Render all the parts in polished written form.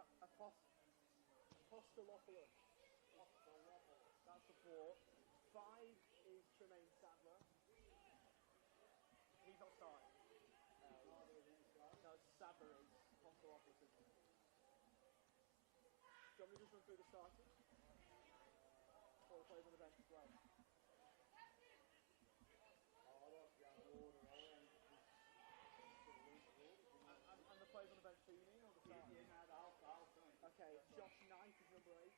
Apostolopoulos. That's the 4. 5 is Tremaine Sadler. He's not starting. No, Sadler is. Apostolopoulos isn't. Do you want me to just run through the starters? Or the players on the bench as well? And the players on the bench, so you mean, or the starters? Yeah, no, the whole team. Okay, Josh Knight is number 8.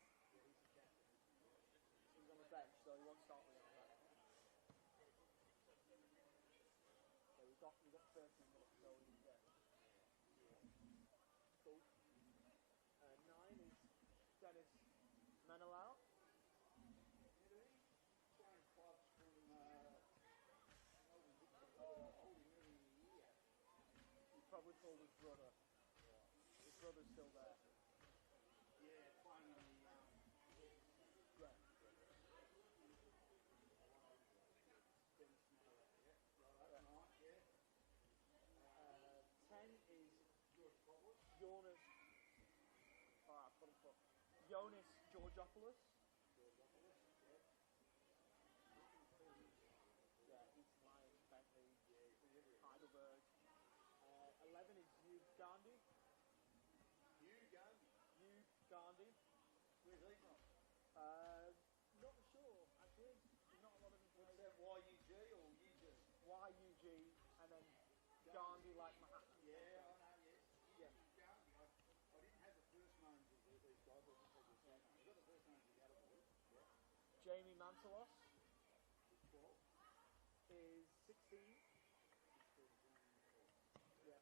He's on the bench, so he won't start with him. So we've got 13 minutes, so yeah. Cool. 9 is Dennis Menelau. He probably called his brother. His brother's still there. Yeah, playing in the yeah. Dennis Menelau. Yeah. Right, yeah. 10 is Jonas. I've got him put. Jonas Georgopoulos. Yeah, East Lions, Bentley, Heidelberg. 11 is Hugh Gandhi. Hugh Gandhi. Where's he from? Not sure, actually. Not a lot of information. What's that, YUG or UG? YUG, and then Gandhi like Mahatma. Yeah, I know, yes. Yeah. Gandhi. I didn't have the first names of these guys, I just had the second names. I got the first names of the other boys. Yeah. Jamie Mantelos. 12. Is 16. Yeah.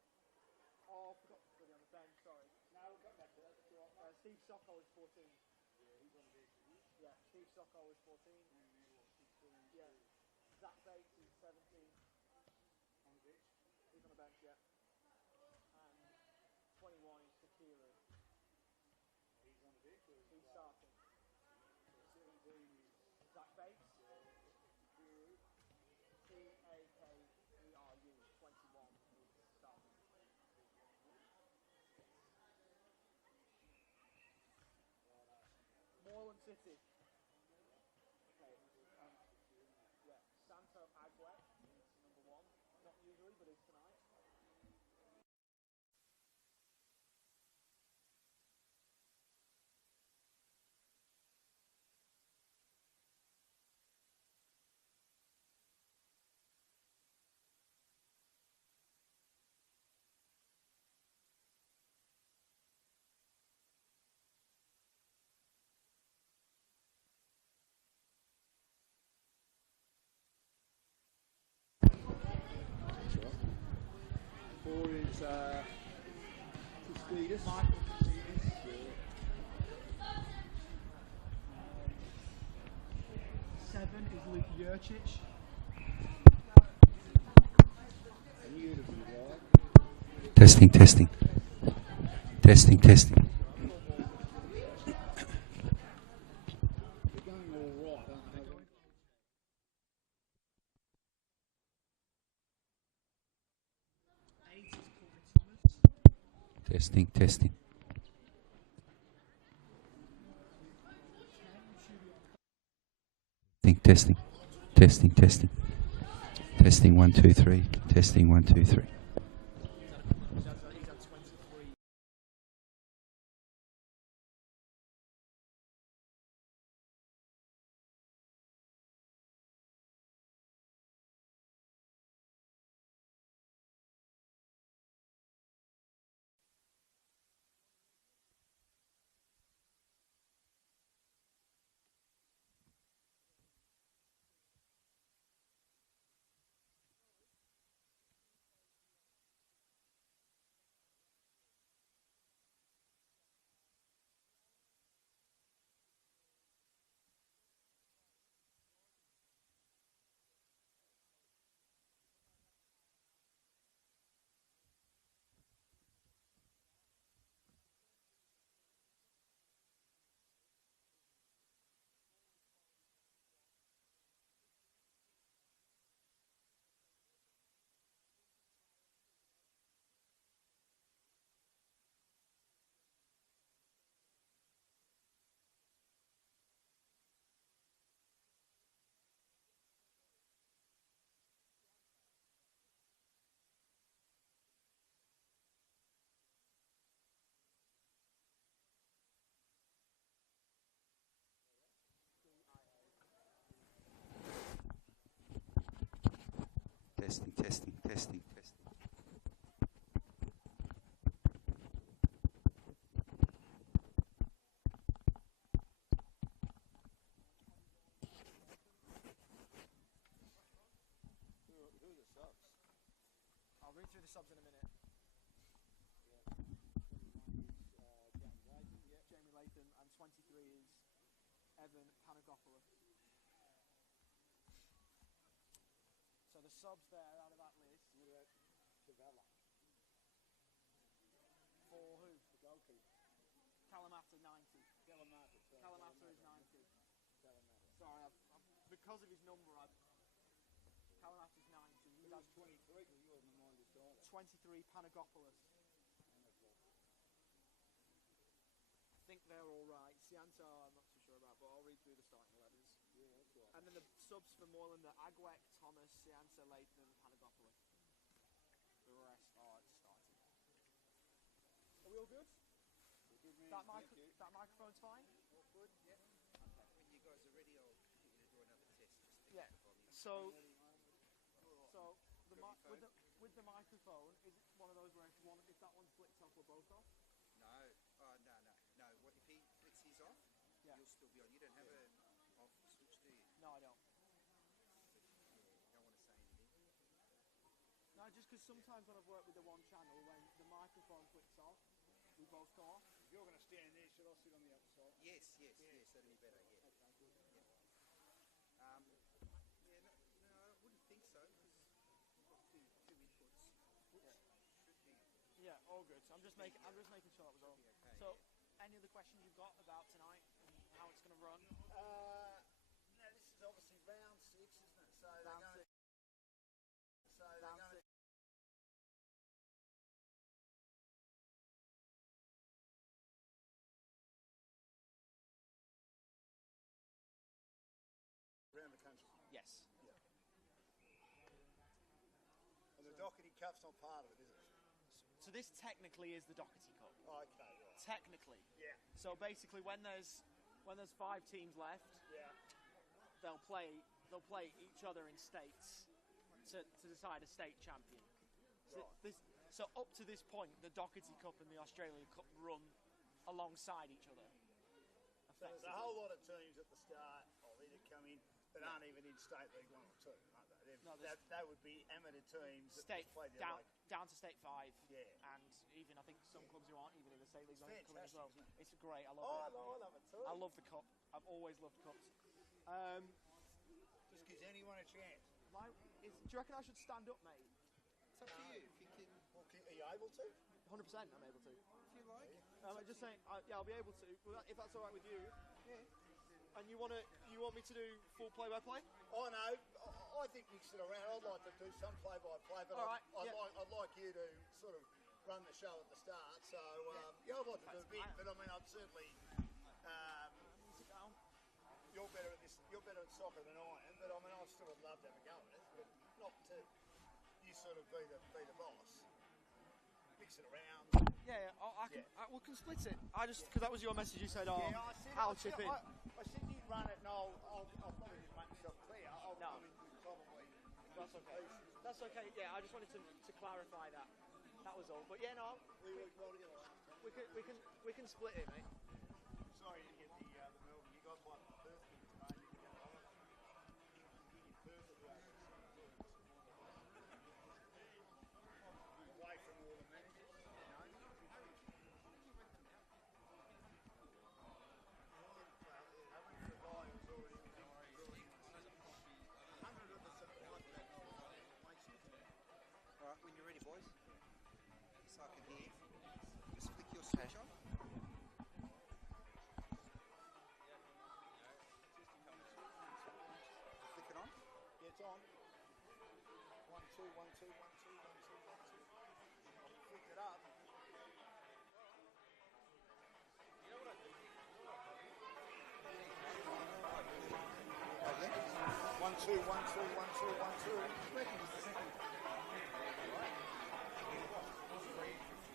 Oh, I forgot to put it on the bench, sorry. No, we'll come back to that. That's all right. Steve Sokol is 14. Yeah, he's on the bench. Yeah, Steve Sokol is 14. Yeah. Zach Bates is 17. On the bench? He's on the bench, yeah. And 21 is Sakiru. He's on the bench or he's starting? So 17 is Zach Bates. Sakiru. Takeru. 21 is starting. Moreland City. Okay. Yeah. Santo Agüe is number 1. Not usually, but is tonight. Four is Custidis. Michael Custidis. Yeah. 7 is Luke Jurcic. Testing. Testing. 8 is Corey Thomas. Testing. Testing. 1 2 3. Testing 1 2 3. testing, testing, testing, testing. Who are the subs? I'll read through the subs in a minute. Jamie Latham, and 23 is Evan Panagopoulos. So the subs there out of that list. What about Cavella? For who? The goalkeeper. Kalamata 90. Kalamata is 90. Sorry, because of his number, Kalamata's 90. He has 23 because you were on the 23 Panagopoulos. I think they're all right. Cianto, I'm not too sure about, but I'll read through the starting 11s. Yeah, that's right. And then the subs for Moreland are Agwek, Thomas, Cianto, Latham, Panagopoulos. The rest are starting. Are we all good? That microphone's fine? All good, yeah. Okay. When you guys are ready, I'll get you to do another test. Just yeah. So with the microphone, is it one of those where if that one splits off, we're both off? No. No. What if he flicks his off? Yeah. You'll still be on. You don't have a off switch, do you? No, I don't. But, yeah, you don't want to say anything. No, just because sometimes when I've worked with the one channel, when the microphone flicks off, we both go off. If you're going to stand there, should I sit on the other side? Yes, that'd be better, yeah. Okay, good. Yeah. No, I wouldn't think so, because we've got two inputs, which should be... Yeah, all good. So I'm just making sure that was all. Okay, so, any other questions you've got about tonight and how it's going to run? No, this is obviously round 6, isn't it? So Round they're going 6. around the country. Yes. Yeah. And the Doherty Cup's not part of it, is it? So this technically is the Doherty Cup. Oh, okay, right. Technically. Yeah. So basically, when there's 5 teams left, Yeah. they'll play each other in states to decide a state champion. Right. So up to this point, the Doherty Cup and the Australian Cup run alongside each other. So there's a whole lot of teams at the start, either come in, that aren't even in state league 1 or 2, aren't they? No, that would be amateur teams that state just play their down to state 5. Yeah. And even I think some clubs who aren't even in the state league come in as Fantastic, well. isn't it? It's great. I love Oh, it. I love it too. I love the cup. I've always loved cups. Just gives anyone a chance. Do you reckon I should stand up, mate? It's up to you, if you can... Well, are you able to? 100% I'm able to. If you like. I'm just saying, I'll be able to. If that's all right with you. Yeah. And you want me to do full play-by-play? Oh no, I think mix it around. I'd like to do some play-by-play, but All right, I'd like you to sort of run the show at the start. So I'd like to do a bit, but I mean, I'd certainly. Sit down. You're better at this. You're better at soccer than I am, but I mean, I still would love to have a go at it, but not to. You sort of be the boss. Mix it around. Yeah, we can split it. Because that was your message. You said, I'll chip in. I said you'd run it, and I'll probably just make myself clear. Probably. That's okay. That's okay. Yeah, I just wanted to clarify that. That was all. But yeah, no. We can split it, mate. Sorry you didn't get the Melbourne. You got one Perth today. You can get another. You can Perth at the away from all the managers. Alright, when you're ready, boys. So I can hear. Just flick your switch on. Flick it on. Yeah, it's on. 1, 2, 1, 2, 1, 2, 1, 2, 1, 2. I'll flick it up. Okay. 1, 2, 1, 2, 1, 2, 1, 2, 1, 2.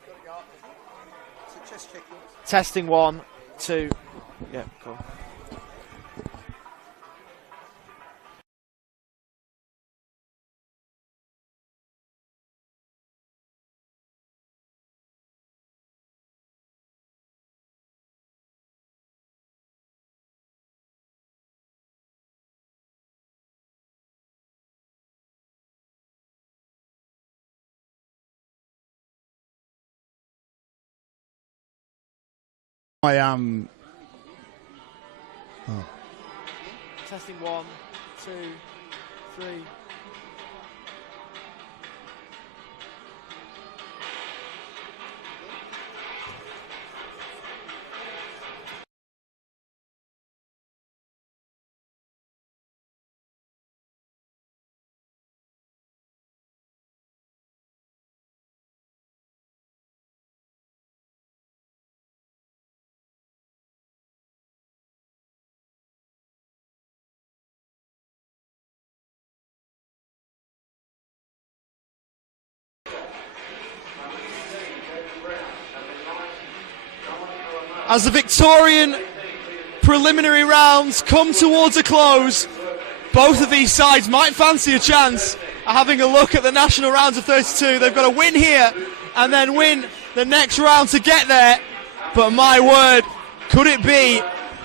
Gotta go up. So chest check yours. Testing 1, 2. Yeah, cool. Testing 1, 2, 3. As the Victorian preliminary rounds come towards a close, both of these sides might fancy a chance at having a look at the national rounds of 32. They've got to win here and then win the next round to get there. But my word, could it be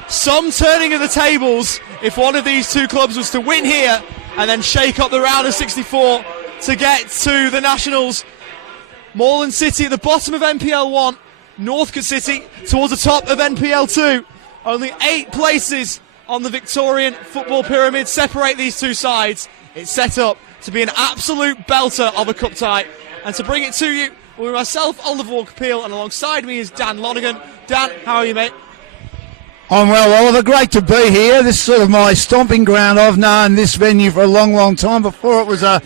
some turning of the tables if one of these two clubs was to win here and then shake up the round of 64 to get to the nationals. Moreland City at the bottom of NPL 1. Northcote City towards the top of NPL 2. Only 8 places on the Victorian football pyramid separate these two sides. It's set up to be an absolute belter of a cup tie. And to bring it to you, with myself, Oliver Walker-Peel, and alongside me is Dan Lonergan. Dan, how are you, mate? I'm well, Oliver. Great to be here. This is sort of my stomping ground. I've known this venue for a long, long time. Before it was a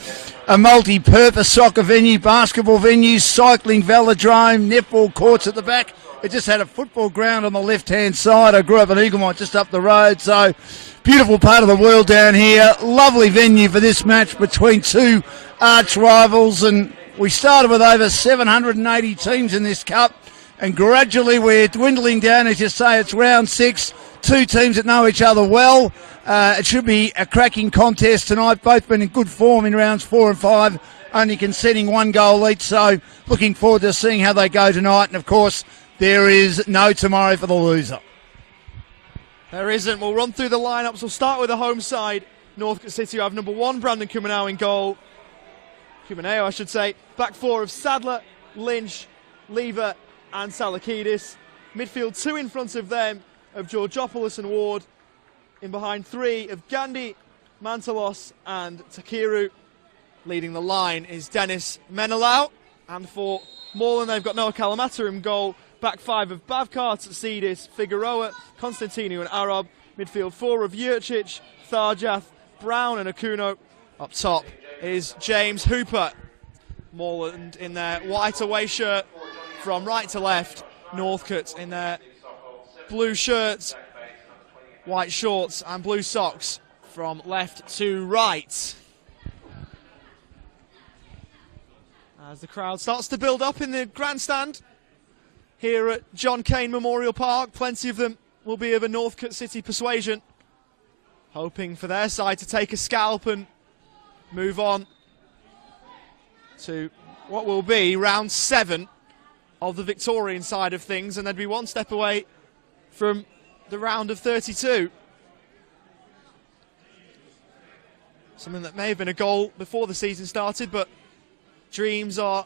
multi-purpose soccer venue, basketball venue, cycling velodrome, netball courts at the back. It just had a football ground on the left-hand side. I grew up in Eaglemont just up the road, so beautiful part of the world down here. Lovely venue for this match between two arch rivals, and we started with over 780 teams in this cup, and gradually we're dwindling down. As you say, it's round 6, 2 teams that know each other well. It should be a cracking contest tonight. Both been in good form in rounds 4 and 5, only conceding 1 goal each. So looking forward to seeing how they go tonight. And of course, there is no tomorrow for the loser. There isn't. We'll run through the lineups. We'll start with the home side. Northcote City have number 1, Brandon Cumaneo in goal. Cumaneo, I should say. Back 4 of Sadler, Lynch, Lever and Salakidis. Midfield 2 in front of them of Georgopoulos and Ward. In behind 3 of Gandhi, Mantalos and Takiru. Leading the line is Dennis Menelau. And for Moreland, they've got Noah Kalamata in goal. Back 5 of Bavkar, Tsidis, Figueroa, Constantino and Arab. Midfield 4 of Jurcic, Tharjath, Brown and Akuno. Up top is James Hooper. Moreland in their white away shirt from right to left. Northcote in their blue shirts, white shorts and blue socks from left to right. As the crowd starts to build up in the grandstand here at John Cain Memorial Park, plenty of them will be of a Northcote City persuasion, hoping for their side to take a scalp and move on to what will be round 7 of the Victorian side of things, and they'd be 1 step away from the round of 32. Something that may have been a goal before the season started, but dreams are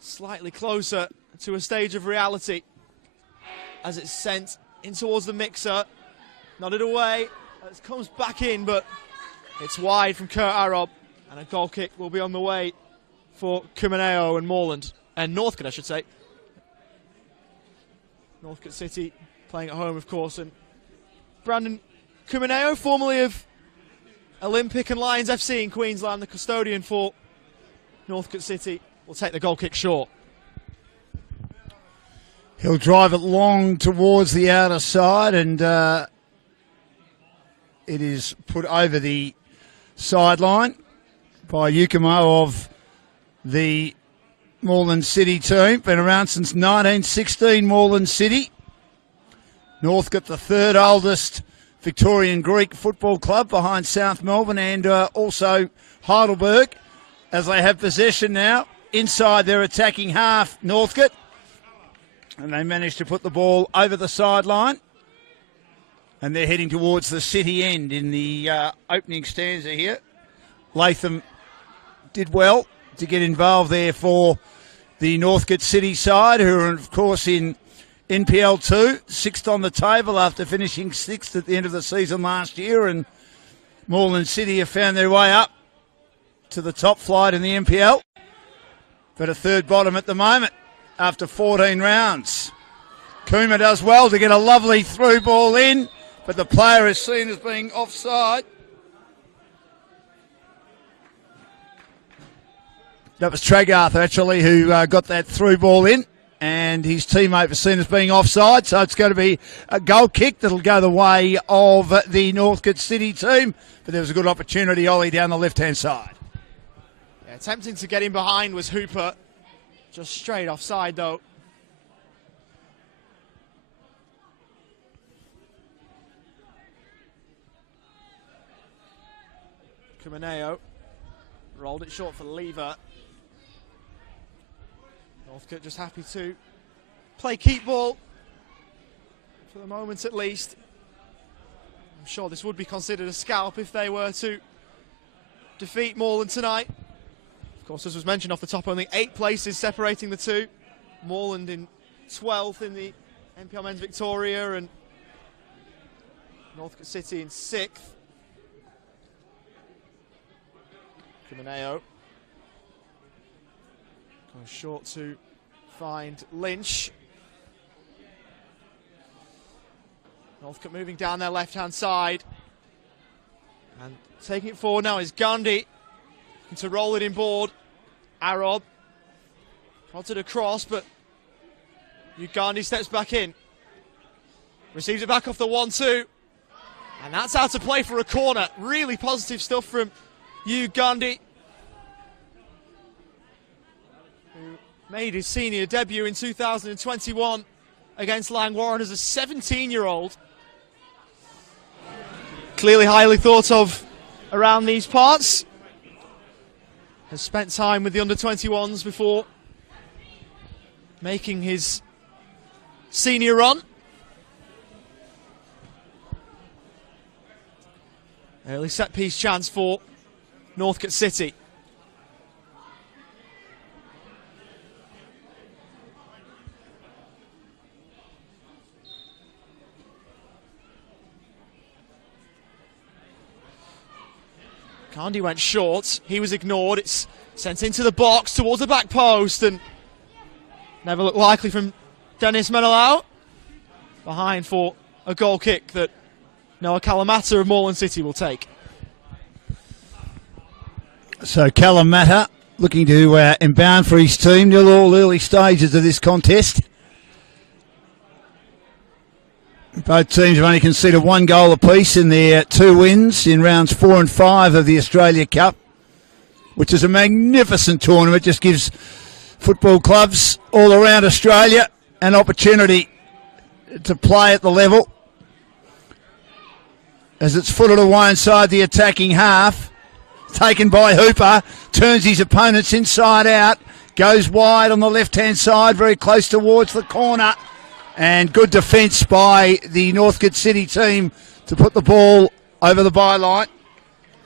slightly closer to a stage of reality as it's sent in towards the mixer. Nodded away, it comes back in, but it's wide from Kurt Arab, and a goal kick will be on the way for Cumaneo and Moreland, and Northcote, I should say. Northcote City playing at home, of course, and Brandon Cumaneo, formerly of Olympic and Lions FC in Queensland, the custodian for Northcote City, will take the goal kick short. He'll drive it long towards the outer side, and it is put over the sideline by Yukimo of the Moreland City team. Been around since 1916, Moreland City. Northcote, the 3rd oldest Victorian Greek football club behind South Melbourne and also Heidelberg, as they have possession now inside their attacking half, Northcote. And they managed to put the ball over the sideline. And they're heading towards the city end in the opening stanza here. Latham did well to get involved there for the Northcote City side, who are, of course, in NPL 2, sixth on the table after finishing sixth at the end of the season last year, and Moreland City have found their way up to the top flight in the NPL, but a third bottom at the moment after 14 rounds. Kuma does well to get a lovely through ball in, but the player is seen as being offside. That was Tregarth, actually, who got that through ball in, and his teammate was seen as being offside, so it's going to be a goal kick that'll go the way of the Northcote City team, but there was a good opportunity, Ollie, down the left-hand side. Yeah, attempting to get in behind was Hooper, just straight offside, though. Kumaneo rolled it short for Lever. Northcote just happy to play keep ball, for the moment at least. I'm sure this would be considered a scalp if they were to defeat Moreland tonight. Of course, as was mentioned off the top, only 8 places separating the two. Moreland in 12th in the NPL Men's Victoria, and Northcote City in 6th. Kumaneo goes short to find Lynch. Northcote moving down their left-hand side. And taking it forward now is Gandhi. Looking to roll it inboard. Arob prodded across, but Ugandhi steps back in. Receives it back off the 1-2. And that's out to play for a corner. Really positive stuff from Ugandhi, who made his senior debut in 2021 against Langwarren as a 17-year-old. Clearly highly thought of around these parts. Has spent time with the under-21s before making his senior run. Early set-piece chance for Northcote City. Gandhi went short, he was ignored, it's sent into the box towards the back post, and never looked likely from Dennis Menelau. Behind for a goal kick that Noah Kalamata of Moreland City will take. So Kalamata looking to inbound for his team. They're all early stages of this contest. Both teams have only conceded 1 goal apiece in their 2 wins in rounds 4 and 5 of the Australia Cup, which is a magnificent tournament. It just gives football clubs all around Australia an opportunity to play at the level. As it's footed away inside the attacking half, taken by Hooper, turns his opponents inside out, goes wide on the left-hand side, very close towards the corner, and good defence by the Northcote City team to put the ball over the byline,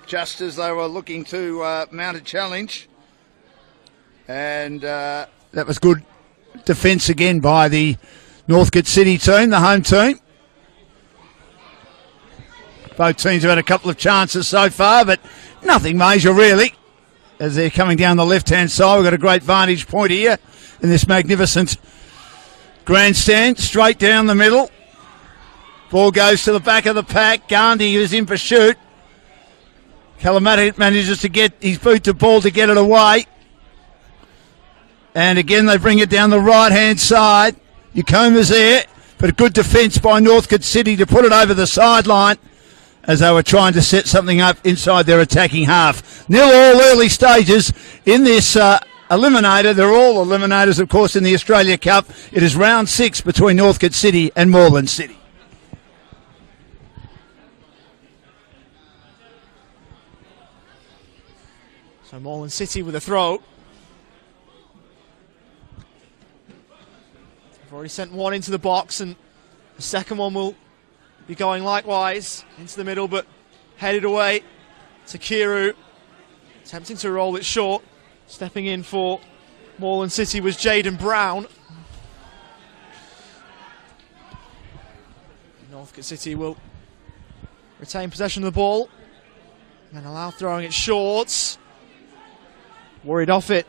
just as they were looking to mount a challenge. And that was good defence again by the Northcote City team, the home team. Both teams have had a couple of chances so far, but nothing major really. As they're coming down the left-hand side, we've got a great vantage point here in this magnificent grandstand, straight down the middle. Ball goes to the back of the pack. Gandhi is in pursuit. Kalamata manages to get his boot to ball to get it away. And again, they bring it down the right-hand side. Ukoma's there, but a good defence by Northcote City to put it over the sideline as they were trying to set something up inside their attacking half. 0 all early stages in this eliminator. They're all eliminators, of course, in the Australia Cup. It is round 6 between Northcote City and Moreland City. So Moreland City with a throw. They've already sent one into the box, and the second one will be going likewise into the middle, but headed away to Kiru. Attempting to roll it short. Stepping in for Moreland City was Jaden Brown. Northcote City will retain possession of the ball and allow throwing it short. Worried off it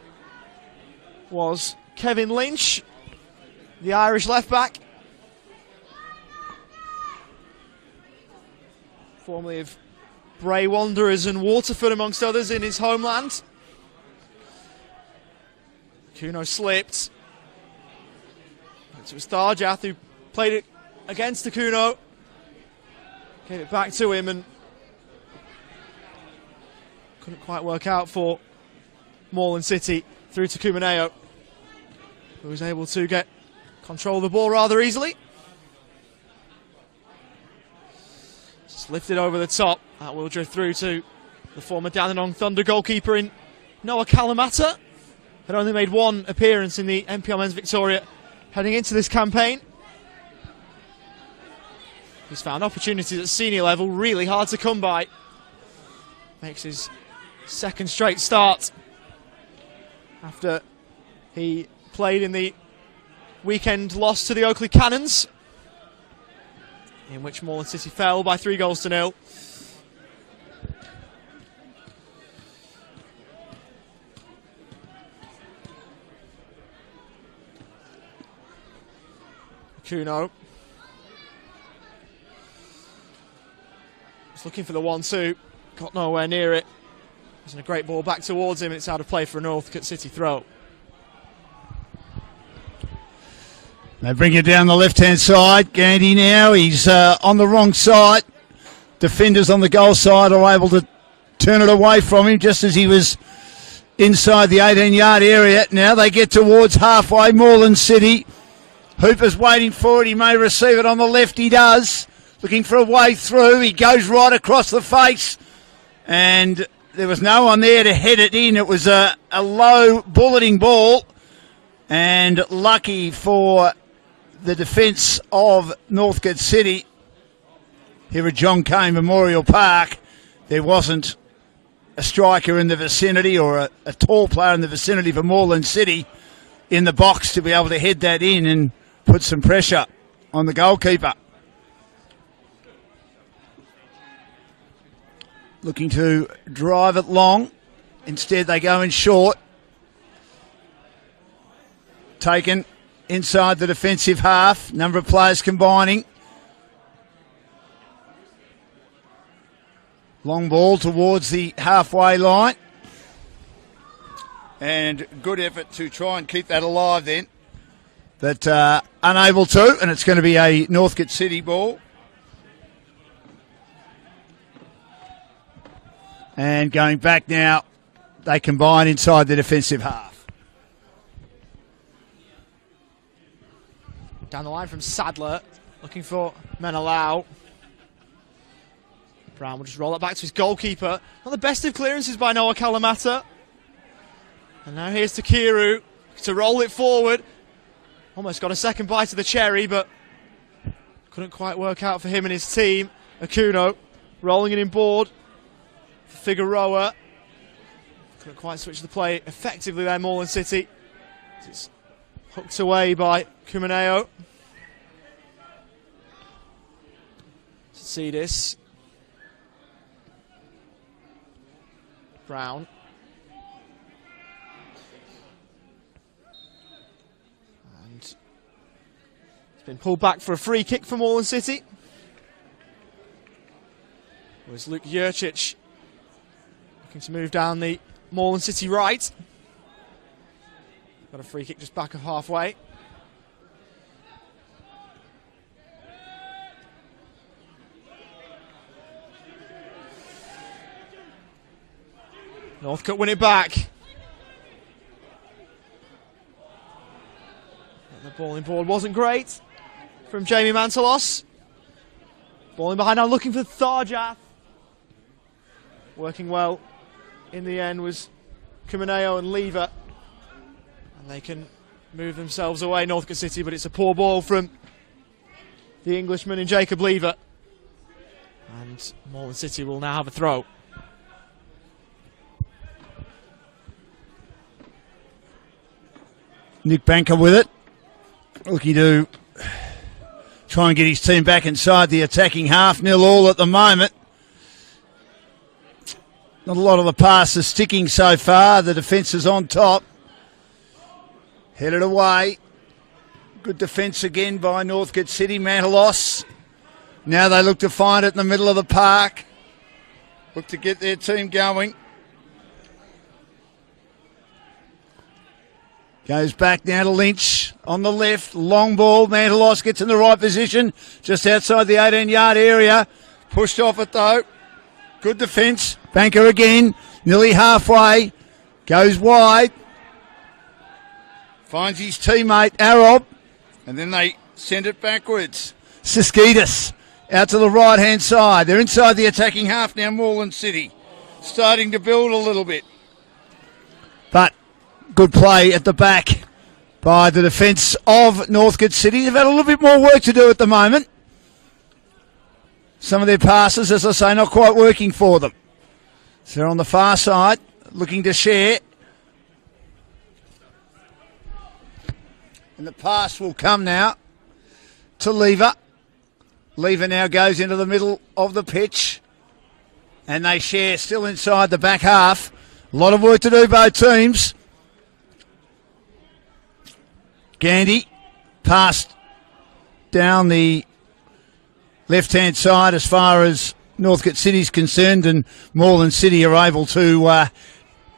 was Kevin Lynch, the Irish left back, formerly of Bray Wanderers and Waterford amongst others in his homeland. Kuno slipped. It was Tharjath who played it against Kuno. Gave it back to him and couldn't quite work out for Moreland City through to Kumaneo, who was able to get control of the ball rather easily. Just lifted over the top. That will drift through to the former Dandenong Thunder goalkeeper in Noah Kalamata. Had only made one appearance in the NPL Men's Victoria heading into this campaign. He's found opportunities at senior level really hard to come by. Makes his second straight start after he played in the weekend loss to the Oakley Cannons, in which Moreland City fell by 3-0. Kuno was looking for the 1-2, got nowhere near it. It was a great ball back towards him, and it's out of play for a Northcote City throw. They bring it down the left-hand side. Gandy now, he's on the wrong side. Defenders on the goal side are able to turn it away from him just as he was inside the 18-yard area. Now they get towards halfway, Moreland City. Hooper's waiting for it. He may receive it on the left. He does. Looking for a way through. He goes right across the face. And there was no one there to head it in. It was a low bulleting ball. And lucky for the defence of Northcote City here at John Cain Memorial Park, there wasn't a striker in the vicinity or a tall player in the vicinity for Moreland City in the box to be able to head that in and put some pressure on the goalkeeper. Looking to drive it long. Instead, they go in short. Taken inside the defensive half. Number of players combining. Long ball towards the halfway line. And good effort to try and keep that alive then. But unable to, and it's going to be a Northcote City ball. And going back now, they combine inside the defensive half. Down the line from Sadler, looking for Menelau. Brown will just roll it back to his goalkeeper. Not the best of clearances by Noah Kalamata. And now here's Takiru to roll it forward. Almost got a second bite of the cherry, but couldn't quite work out for him and his team. Akuno rolling it in board. Figueroa couldn't quite switch the play effectively there, Moreland City. It's hooked away by Kumaneo. Sidis. Brown. And it's been pulled back for a free kick for Moreland City. It was Luke Jurcic looking to move down the Moreland City right. Got a free kick just back of halfway. Northcote win it back. The ball in board wasn't great from Jamie Mantelos. Ball in behind now, looking for Tharjath. Working well in the end was Kumaneo and Lever. And they can move themselves away, Northcote City, but it's a poor ball from the Englishman in Jacob Lever. And Moreland City will now have a throw. Nick Banker with it. Looking to try and get his team back inside the attacking half. 0-0 at the moment. Not a lot of the passes sticking so far. The defence is on top. Headed away. Good defence again by Northcote City. Mantelos. Now they look to find it in the middle of the park. Look to get their team going. Goes back now to Lynch on the left. Long ball. Mantelos gets in the right position. Just outside the 18-yard area. Pushed off it though. Good defence. Banker again. Nearly halfway. Goes wide. Finds his teammate Arob. And then they send it backwards. Siskidis out to the right-hand side. They're inside the attacking half now, Moreland City. Starting to build a little bit. But good play at the back by the defence of Northcote City. They've had a little bit more work to do at the moment. Some of their passes, as I say, not quite working for them. So they're on the far side, looking to share. And the pass will come now to Lever. Lever now goes into the middle of the pitch. And they share still inside the back half. A lot of work to do, both teams. Gandy passed down the left-hand side as far as Northcote City's concerned, and Moreland City are able to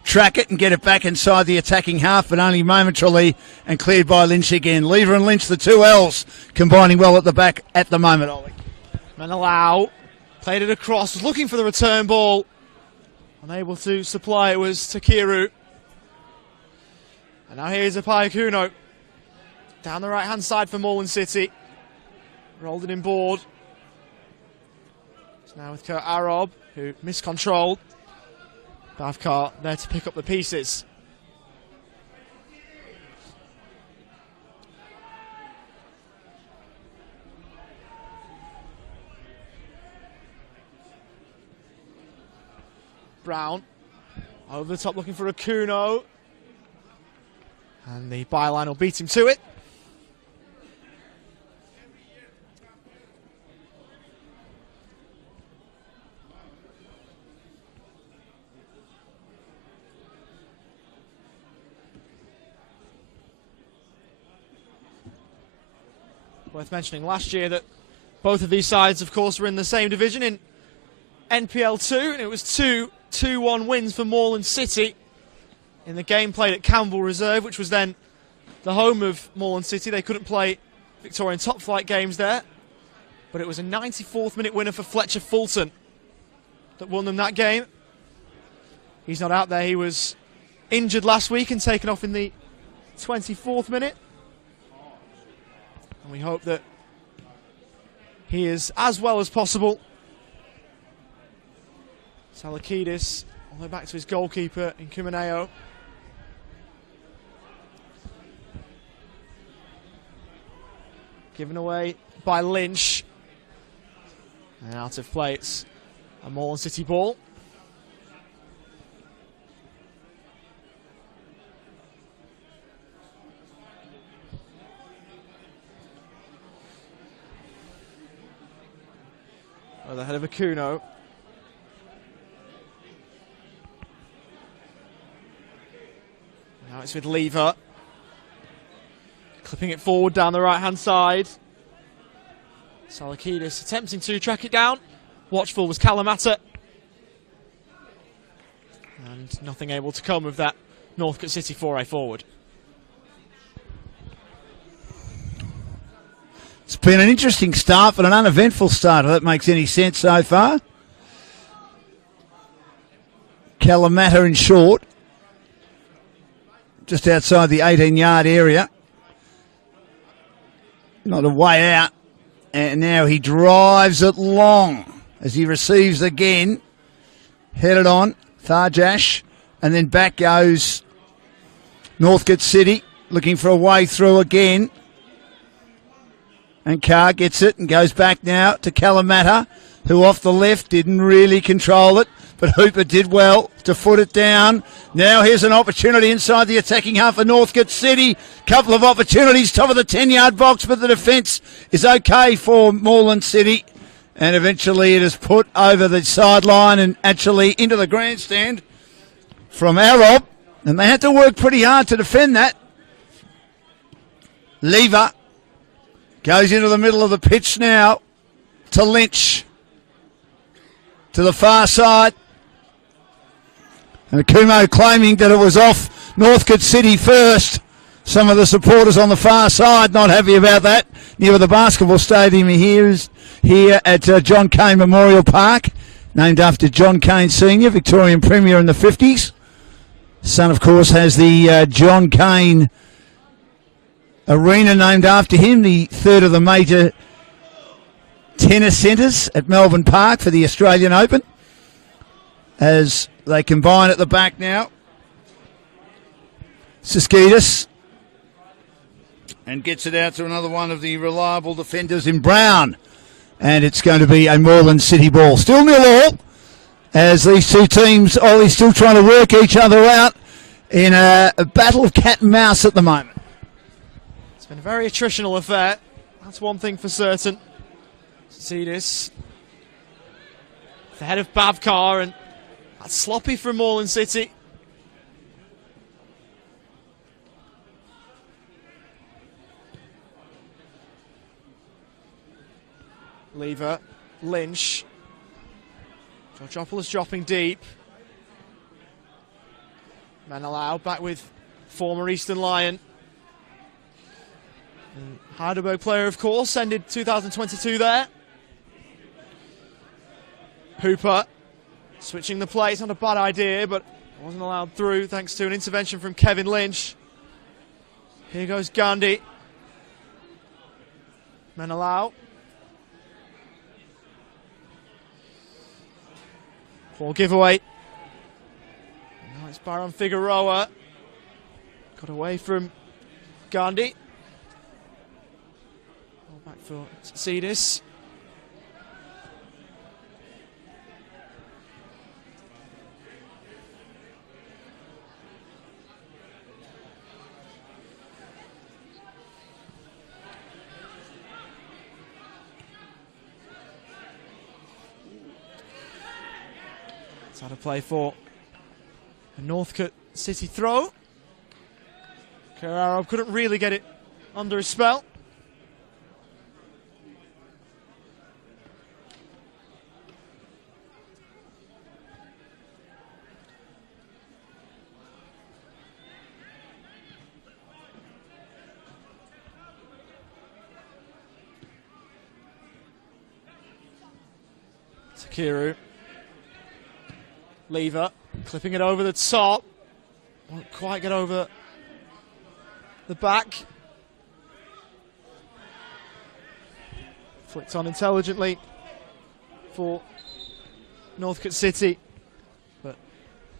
track it and get it back inside the attacking half, but only momentarily, and cleared by Lynch again. Lever and Lynch, the two L's, combining well at the back at the moment, Ollie. Manalau played it across, was looking for the return ball. Unable to supply it was Takiru. And now here's Apayakuno. Down the right-hand side for Moreland City. Rolled it in board. It's now with Kurt Arob, who miscontrolled. Bavkar there to pick up the pieces. Brown over the top looking for Akuno. And the byline will beat him to it. Worth mentioning last year that both of these sides, of course, were in the same division in NPL 2, and it was 2-1 wins for Moreland City in the game played at Campbell Reserve, which was then the home of Moreland City. They couldn't play Victorian top flight games there, but it was a 94th minute winner for Fletcher Fulton that won them that game. He's not out there. He was injured last week and taken off in the 24th minute. And we hope that he is as well as possible. Salakidis all the way back to his goalkeeper in Kumaneo. Given away by Lynch. And out of play, it's a Moreland City ball. Well, the head of Akuno. Now it's with Lever. Clipping it forward down the right-hand side. Salakidis attempting to track it down. Watchful was Kalamata. And nothing able to come of that Northcote City foray forward. It's been an interesting start, but an uneventful start, if that makes any sense so far. Kalamata in short. Just outside the 18-yard area. Not a way out. And now he drives it long as he receives again. Headed on. Tharjash. And then back goes Northcote City. Looking for a way through again. And Carr gets it and goes back now to Kalamata, who off the left didn't really control it. but Hooper did well to foot it down. Now here's an opportunity inside the attacking half of Northcote City. Couple of opportunities, top of the 10-yard box, but the defence is okay for Moreland City. And eventually it is put over the sideline and actually into the grandstand from Arob. And they had to work pretty hard to defend that. Lever goes into the middle of the pitch now to Lynch. To the far side. And Akumo claiming that it was off Northcote City first. Some of the supporters on the far side not happy about that. Near the basketball stadium here at John Cain Memorial Park, named after John Cain Sr., Victorian Premier in the 50s. Son, of course, has the John Cain Arena named after him, the third of the major tennis centres at Melbourne Park for the Australian Open. As they combine at the back now. Siskidis. And gets it out to another one of the reliable defenders in Brown. And it's going to be a Moreland City ball. Still 0-0 as these two teams, Ollie's still trying to work each other out in a battle of cat and mouse at the moment. It's been a very attritional affair. That's one thing for certain. See this. The head of Bavkar, and that's sloppy from Moreland City. Lever, Lynch. Georgopoulos dropping deep. Menelau back with former Eastern Lion. And Heidelberg player, of course, ended 2022 there. Hooper switching the play. It's not a bad idea, but wasn't allowed through thanks to an intervention from Kevin Lynch. Here goes Gandhi. Menelau. Ball giveaway. Now it's Baron Figueroa. Got away from Gandhi. Ball back for Cedis. How to play for a Northcote City throw. Carraro couldn't really get it under his spell. Takiru. Lever, clipping it over the top. Won't quite get over the back. Flicked on intelligently for Northcote City. But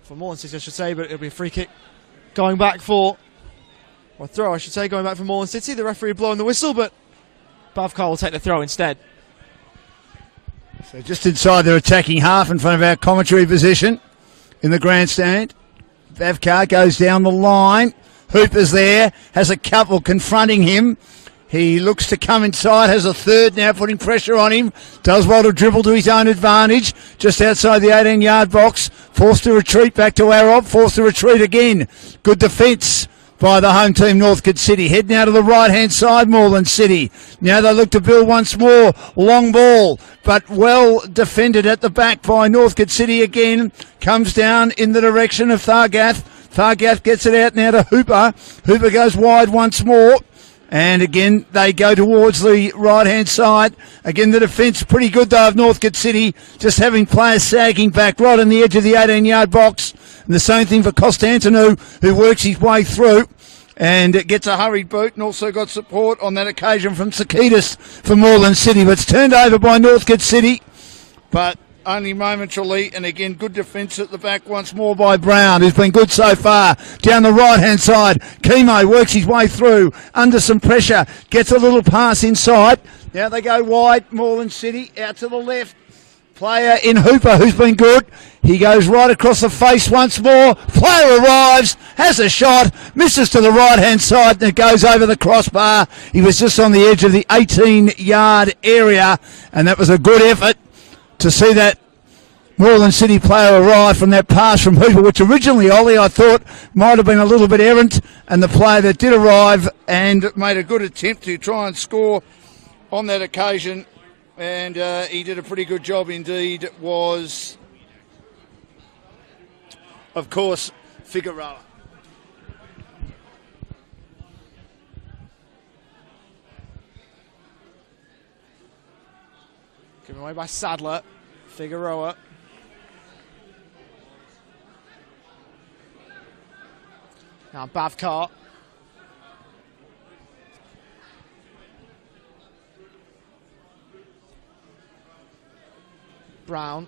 for Moreland City, I should say, but it'll be a free kick going back for, or throw, I should say, going back for Moreland City. The referee blowing the whistle, but Bavkar will take the throw instead. So just inside their attacking half in front of our commentary position in the grandstand. Bavkar goes down the line. Hooper's there, has a couple confronting him. He looks to come inside, has a third now putting pressure on him. Does well to dribble to his own advantage. Just outside the 18-yard box. Forced to retreat back to Arob. Forced to retreat again. Good defence by the home team, Northcote City. Head now to the right-hand side, Moreland City. Now they look to build once more. Long ball, but well defended at the back by Northcote City again. Comes down in the direction of Thargath. Thargath gets it out now to Hooper. Hooper goes wide once more. And again, they go towards the right-hand side. Again, the defence pretty good, though, of Northcote City. Just having players sagging back right on the edge of the 18-yard box. And the same thing for Costantinou, who works his way through and gets a hurried boot, and also got support on that occasion from Sakidis for Moreland City. But it's turned over by Northcote City, but only momentarily. And again, good defence at the back once more by Brown, who's been good so far. Down the right-hand side, Chemo works his way through under some pressure, gets a little pass inside. Now they go wide, Moreland City, out to the left. Player in Hooper, who's been good. He goes right across the face once more. Player arrives, has a shot, misses to the right-hand side, and it goes over the crossbar. He was just on the edge of the 18-yard area, and that was a good effort to see that Moreland City player arrive from that pass from Hooper, which originally, Ollie, I thought might have been a little bit errant, and the player that did arrive and made a good attempt to try and score on that occasion, and he did a pretty good job indeed, was, of course, Figueroa. Given away by Sadler. Figueroa. Now Bavkar. Brown.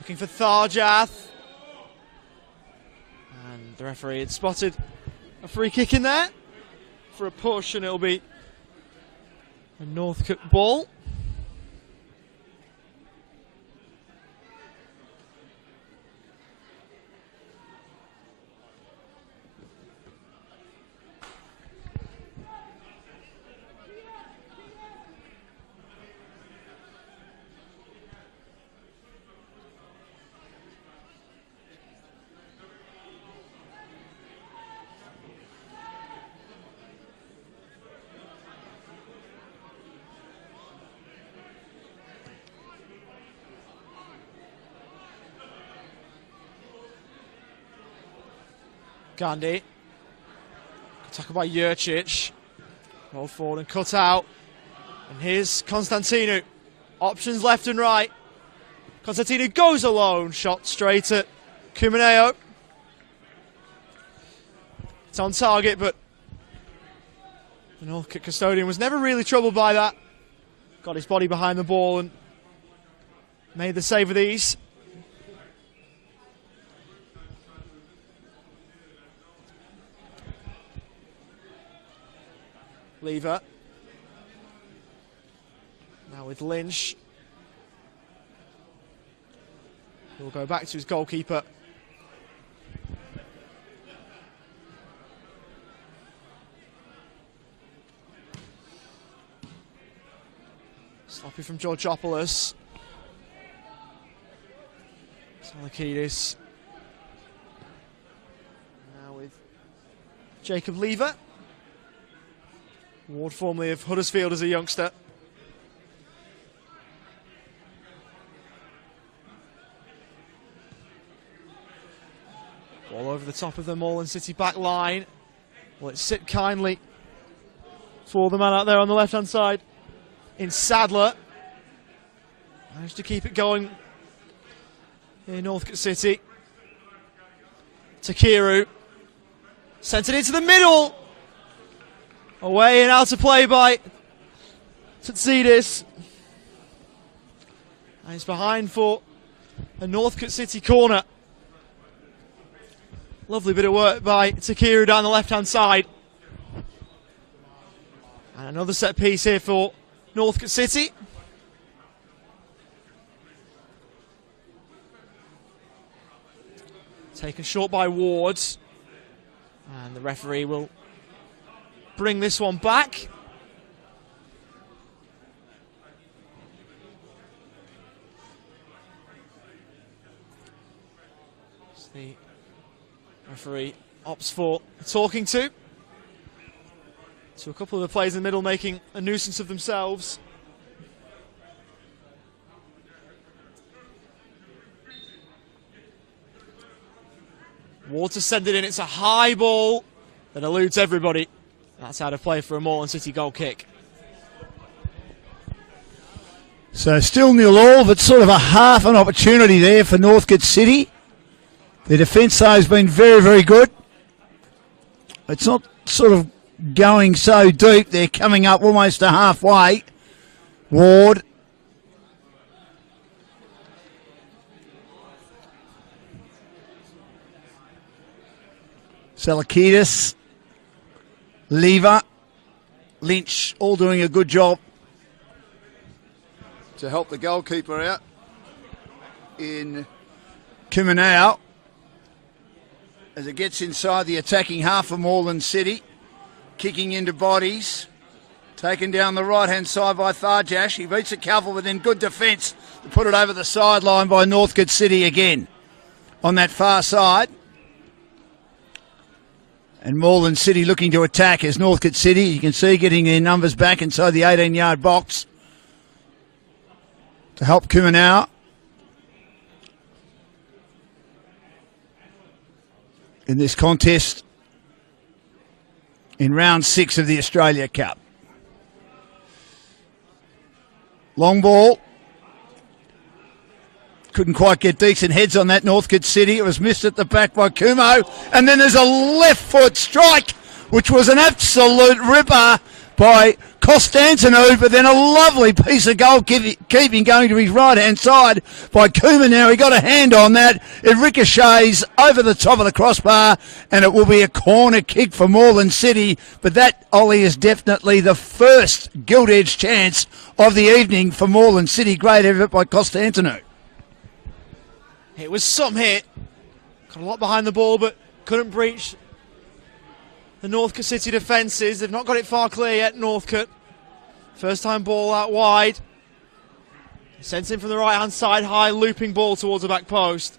Looking for Tharjath. And the referee had spotted a free kick in there for a push, and it'll be a Northcote ball. Gandhi. Tackled by Jurcic. Rolled forward and cut out. And here's Constantinu. Options left and right. Constantinu goes alone. Shot straight at Cumineo. It's on target, but the Northcote custodian was never really troubled by that. Got his body behind the ball and made the save with ease. Lever. Now with Lynch. He'll go back to his goalkeeper. Sloppy from Georgopoulos. Salakidis. Now with Jacob Lever. Ward formerly of Huddersfield as a youngster. Ball over the top of the Moreland City back line. Will it sit kindly for the man out there on the left-hand side in Sadler. Managed to keep it going in Northcote City. Takiru. Sent it into the middle. Away and out to play by Tsitsides. And he's behind for a Northcote City corner. Lovely bit of work by Takiru down the left-hand side. And another set piece here for Northcote City. Taken short by Ward. And the referee will bring this one back. It's the referee opts for talking to a couple of the players in the middle, making a nuisance of themselves. Ward to send it in. It's a high ball that eludes everybody. That's out of play for a Moreland City goal kick. So still 0-0, but sort of a half an opportunity there for Northcote City. The defence, though, has been very, very good. It's not sort of going so deep. They're coming up almost to halfway. Ward. Salakidis. Lever. Lynch, all doing a good job to help the goalkeeper out in Kumanau as it gets inside the attacking half of Moreland City, kicking into bodies, taken down the right-hand side by Tharjash. He beats a couple, but then good defence to put it over the sideline by Northcote City again on that far side. And Moreland City looking to attack as Northcote City, you can see, getting their numbers back inside the 18-yard box to help Kumanau. In this contest in round 6 of the Australia Cup. Long ball. Couldn't quite get decent heads on that Northcote City. It was missed at the back by Kumo. And then there's a left foot strike, which was an absolute ripper by Constantino, but then a lovely piece of goalkeeping going to his right-hand side by Kuma. Now he got a hand on that. It ricochets over the top of the crossbar, and it will be a corner kick for Moreland City. But that, Ollie, is definitely the first gilt-edged chance of the evening for Moreland City. Great effort by Constantino. It was some hit. Got a lot behind the ball, but couldn't breach the Northcote City defences. They've not got it far clear yet, Northcote. First time ball out wide. Sends in from the right-hand side, high looping ball towards the back post.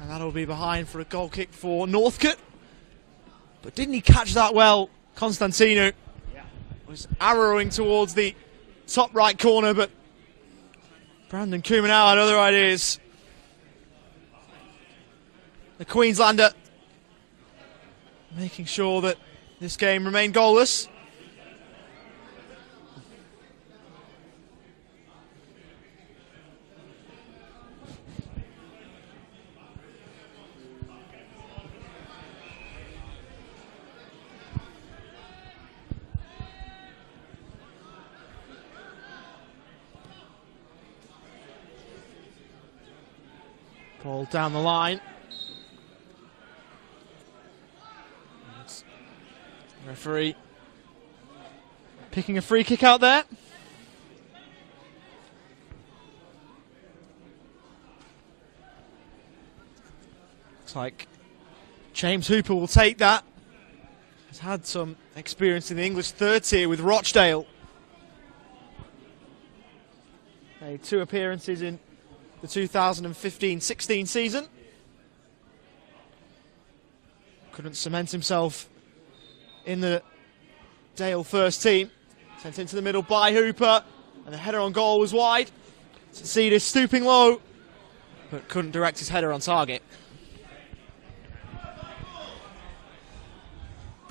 And that'll be behind for a goal kick for Northcote. But didn't he catch that well, Constantino? Yeah. Was arrowing towards the top right corner, but Brandon Kumanau had other ideas. The Queenslander making sure that this game remained goalless. Ball down the line. Referee picking a free kick out there. Looks like James Hooper will take that. He's had some experience in the English third tier with Rochdale. Made 2 appearances in the 2015-16 season. Couldn't cement himself in the Dale first team. Sent into the middle by Hooper, and the header on goal was wide. Succeeded stooping low, but couldn't direct his header on target.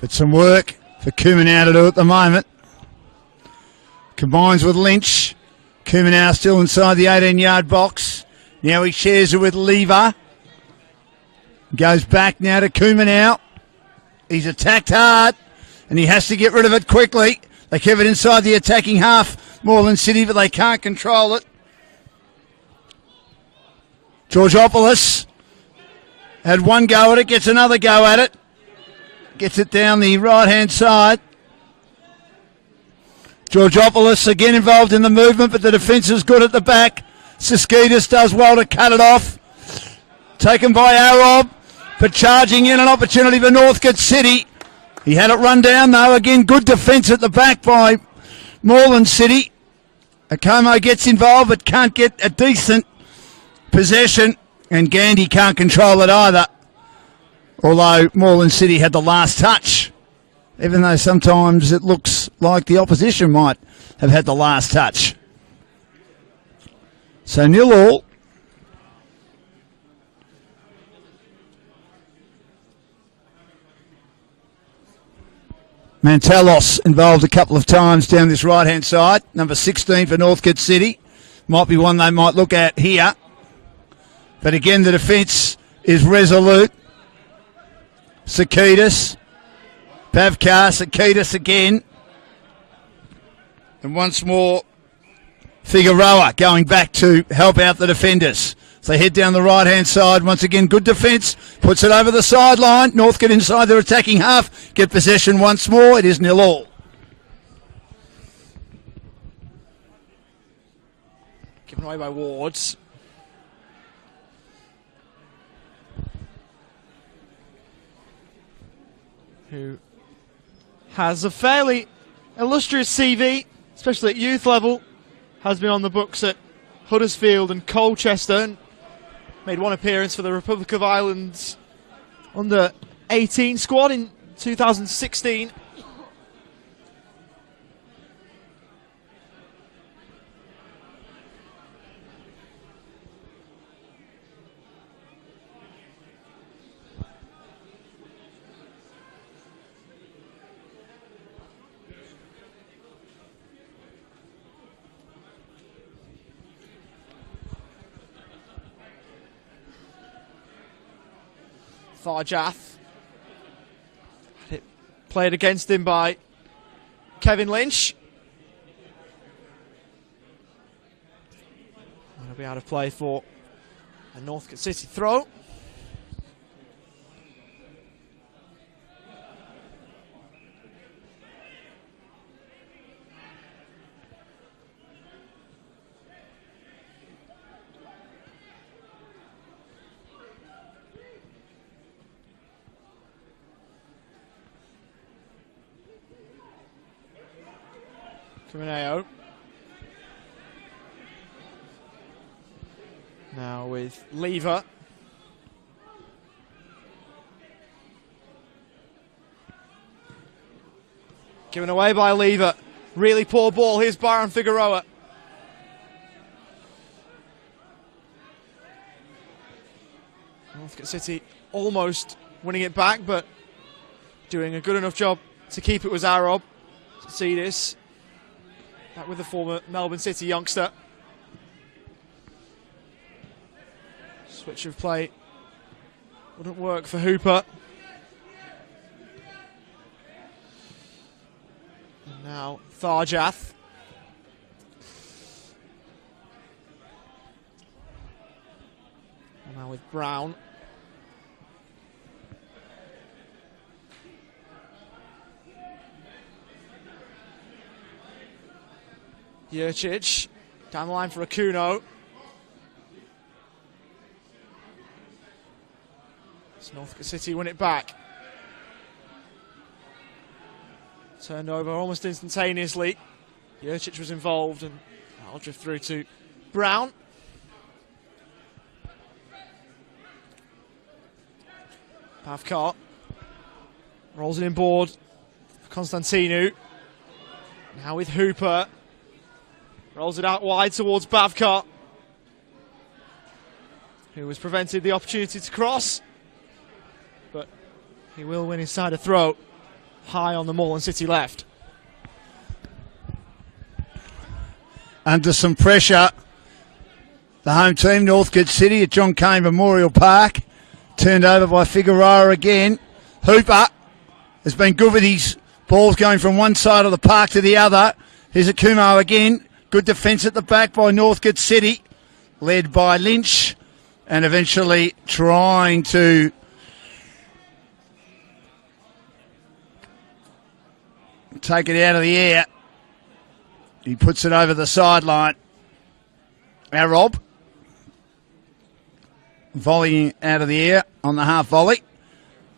But some work for Kumanau to do at the moment. Combines with Lynch. Kumanau still inside the 18-yard box. Now he shares it with Lever. Goes back now to Kumanau. He's attacked hard, and he has to get rid of it quickly. They keep it inside the attacking half, Moreland City, but they can't control it. Georgopoulos had one go at it, gets another go at it. Gets it down the right-hand side. Georgopoulos again involved in the movement, but the defence is good at the back. Siskidis does well to cut it off. Taken by Arob, but charging in an opportunity for Northcote City. He had it run down, though. Again, good defence at the back by Moreland City. Akomo gets involved, but can't get a decent possession. And Gandy can't control it either. Although Moreland City had the last touch. Even though sometimes it looks like the opposition might have had the last touch. So 0-0. Mantalos involved a couple of times down this right-hand side. Number 16 for Northcote City. Might be one they might look at here. But again, the defence is resolute. Sakidis. Pavkar, Sakidis again. And once more, Figueroa going back to help out the defenders. So they head down the right-hand side. Once again, good defence. Puts it over the sideline. Northcote inside their attacking half. Get possession once more. It is 0-0. Given away by Wards. Who has a fairly illustrious CV, especially at youth level. Has been on the books at Huddersfield and Colchester. And made one appearance for the Republic of Ireland's under 18 squad in 2016. Farjath. Had it played against him by Kevin Lynch. That'll be out of play for a Northcote City throw. Camineo. Now with Lever. Given away by Lever. Really poor ball. Here's Byron Figueroa. Northcote City almost winning it back, but doing a good enough job to keep it was Arob. See this. Back with the former Melbourne City youngster. Switch of play wouldn't work for Hooper. And now Farjath. And now with Brown. Jurcic down the line for Akuno. It's Northcote City win it back. Turned over almost instantaneously. Jurcic was involved and that'll drift through to Brown. Pavkar rolls it inboard for Constantinu. Now with Hooper. Rolls it out wide towards Bavkar, who was prevented the opportunity to cross. But he will win inside a throw high on the Moreland City left. Under some pressure, the home team, Northcote City at John Cain Memorial Park. Turned over by Figueroa again. Hooper has been good with his balls going from one side of the park to the other. Here's Akumo again. Good defence at the back by Northcote City, led by Lynch, and eventually trying to take it out of the air. He puts it over the sideline. Arob volleying out of the air on the half volley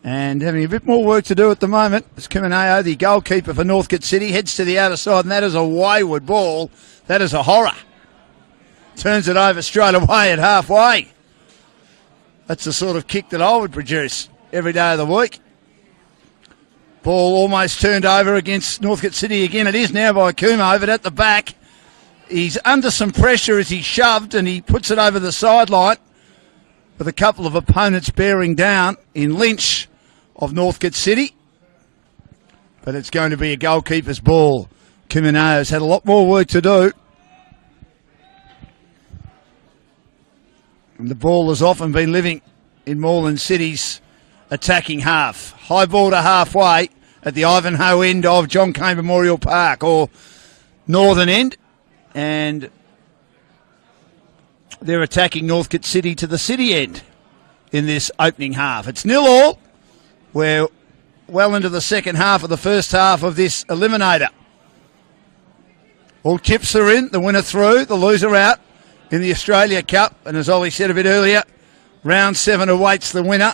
and having a bit more work to do at the moment. As Camineo, the goalkeeper for Northcote City, heads to the outer side, and that is a wayward ball. That is a horror. Turns it over straight away at halfway. That's the sort of kick that I would produce every day of the week. Ball almost turned over against Northcote City again. It is now by Kumo, but at the back, he's under some pressure as he's shoved and he puts it over the sideline with a couple of opponents bearing down in Lynch of Northcote City. But it's going to be a goalkeeper's ball. Kumineo's had a lot more work to do. And the ball has often been living in Moreland City's attacking half. High ball to halfway at the Ivanhoe end of John Cain Memorial Park, or northern end. And they're attacking Northcote City to the city end in this opening half. It's 0-0. We're well into the second half of the first half of this eliminator. All chips are in, the winner through, the loser out. in the Australia Cup. And as Ollie said a bit earlier, round 7 awaits the winner.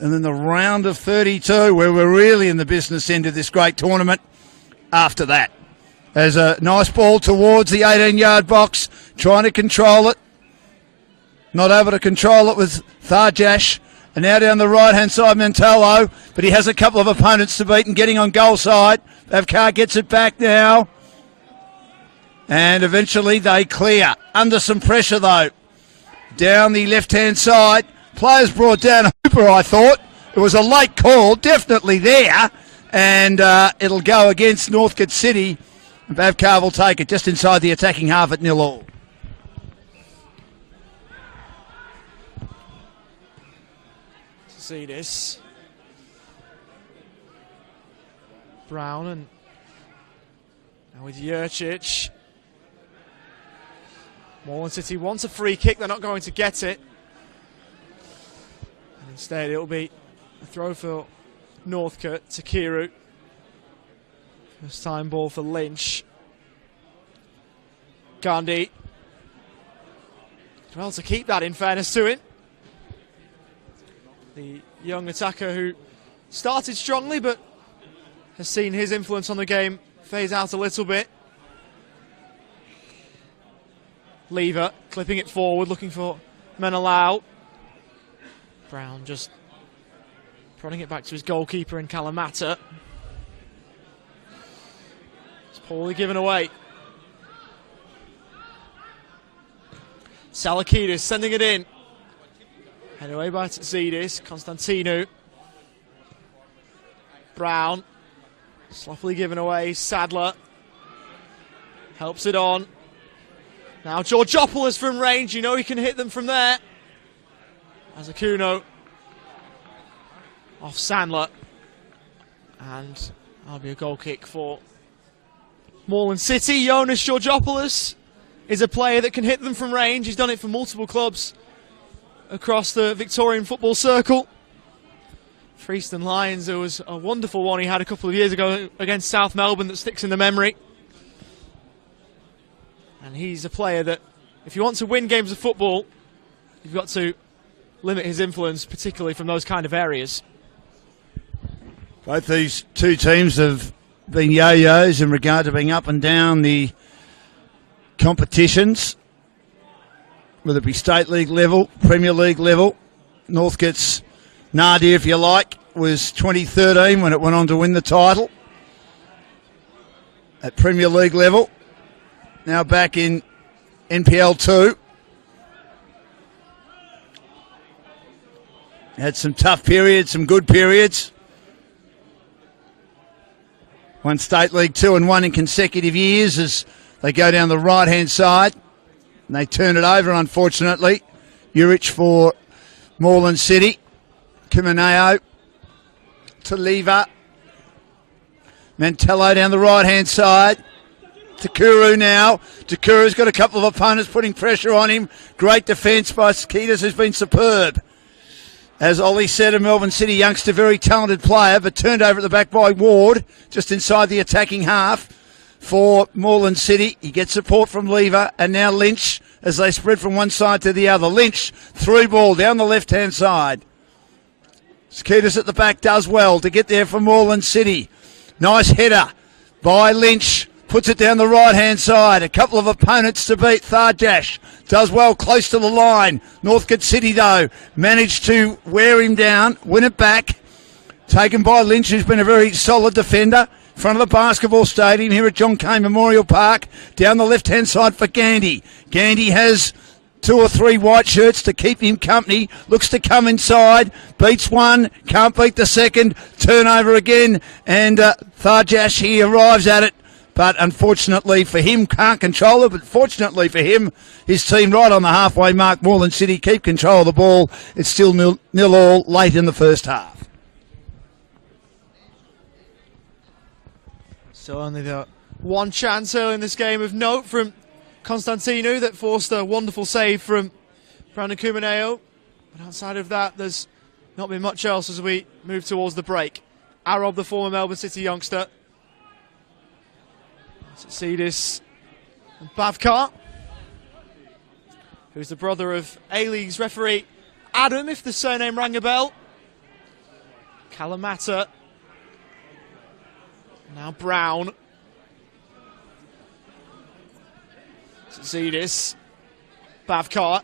And then the round of 32, where we're really in the business end of this great tournament after that. There's a nice ball towards the 18-yard box, trying to control it. Not able to control it with Tharjash. And now down the right-hand side, Mantello. But he has a couple of opponents to beat and getting on goal side. Bavkar gets it back now. And eventually they clear. Under some pressure, though. Down the left-hand side. Players brought down Hooper, I thought. It was a late call, definitely there. And it'll go against Northcote City. Bavkar will take it just inside the attacking half at 0-0. See this. Brown and now with Jurcic. Moreland City wants a free kick. They're not going to get it. And instead, it'll be a throw for Northcote to Kiru. First time ball for Lynch. Gandhi. Well, to keep that, in fairness to him. The young attacker who started strongly but has seen his influence on the game phase out a little bit. Lever clipping it forward, looking for Menelau. Brown just prodding it back to his goalkeeper in Kalamata. It's poorly given away. Salakidis sending it in. Head away by Tzidis. Constantinou. Brown. Sloppily given away. Sadler. Helps it on. Now Georgopoulos from range. You know he can hit them from there. As Akuno. Off Sandler. And that'll be a goal kick for Moreland City. Jonas Georgopoulos is a player that can hit them from range. He's done it for multiple clubs across the Victorian football circle. Freeston Lions, there was a wonderful one he had a couple of years ago against South Melbourne that sticks in the memory. And he's a player that, if you want to win games of football, you've got to limit his influence, particularly from those kind of areas. Both these two teams have been yo-yos in regard to being up and down the competitions, whether it be State League level, Premier League level. Northcote's nadir, if you like, was 2013 when it went on to win the title at Premier League level. Now back in NPL 2. Had some tough periods, some good periods. Won State League 2 and 1 in consecutive years as they go down the right-hand side. And they turn it over, unfortunately. Juric for Moreland City. Kumaneo to Lever. Mantello down the right-hand side. Takuru now. Takuru's got a couple of opponents putting pressure on him. Great defence by Skitas, who's been superb. As Ollie said, a Melbourne City youngster, very talented player, but turned over at the back by Ward, just inside the attacking half for Moreland City. He gets support from Lever, and now Lynch as they spread from one side to the other. Lynch, through ball down the left-hand side. Skitas at the back does well to get there for Moreland City. Nice header by Lynch. Puts it down the right-hand side. A couple of opponents to beat. Tharjash does well close to the line. Northcote City, though, managed to wear him down, win it back. Taken by Lynch, who's been a very solid defender. In front of the basketball stadium here at John Cain Memorial Park. Down the left-hand side for Gandy. Gandy has 2 or 3 white shirts to keep him company. Looks to come inside. Beats one. Can't beat the second. Turnover again. And Tharjash, he arrives at it. But unfortunately for him, can't control it. But fortunately for him, his team right on the halfway mark, Moreland City, keep control of the ball. It's still 0-0 late in the first half. So only the one chance early in this game of note from Constantinou that forced a wonderful save from Brandon Kumaneo. But outside of that, there's not been much else as we move towards the break. Arob, the former Melbourne City youngster. Tzidis and Bavkar. who's the brother of A-League's referee Adam, if the surname rang a bell. Kalamata. Now Brown. Zedis. Bavkar.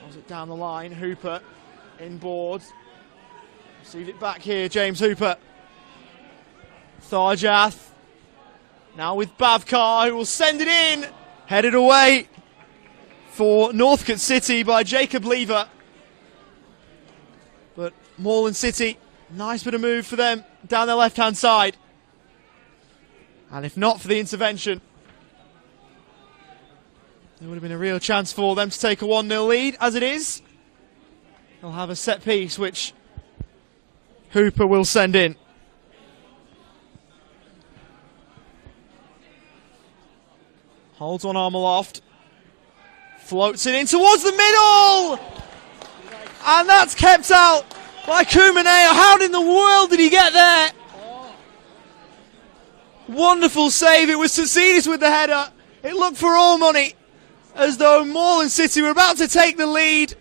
Holds it down the line. Hooper inboard. Receive it back here, James Hooper. Tharjath. Now with Bavkar, who will send it in. Headed away for Northcote City by Jacob Lever. But Moreland City, nice bit of move for them down their left-hand side. And if not for the intervention, there would have been a real chance for them to take a 1-0 lead. As it is, they'll have a set piece, which Hooper will send in. Holds one arm aloft. Floats it in towards the middle! And that's kept out by Kumaneo. How in the world did he get there? Wonderful save. It was Tsasidis with the header. It looked for all money, as though Moreland City were about to take the lead.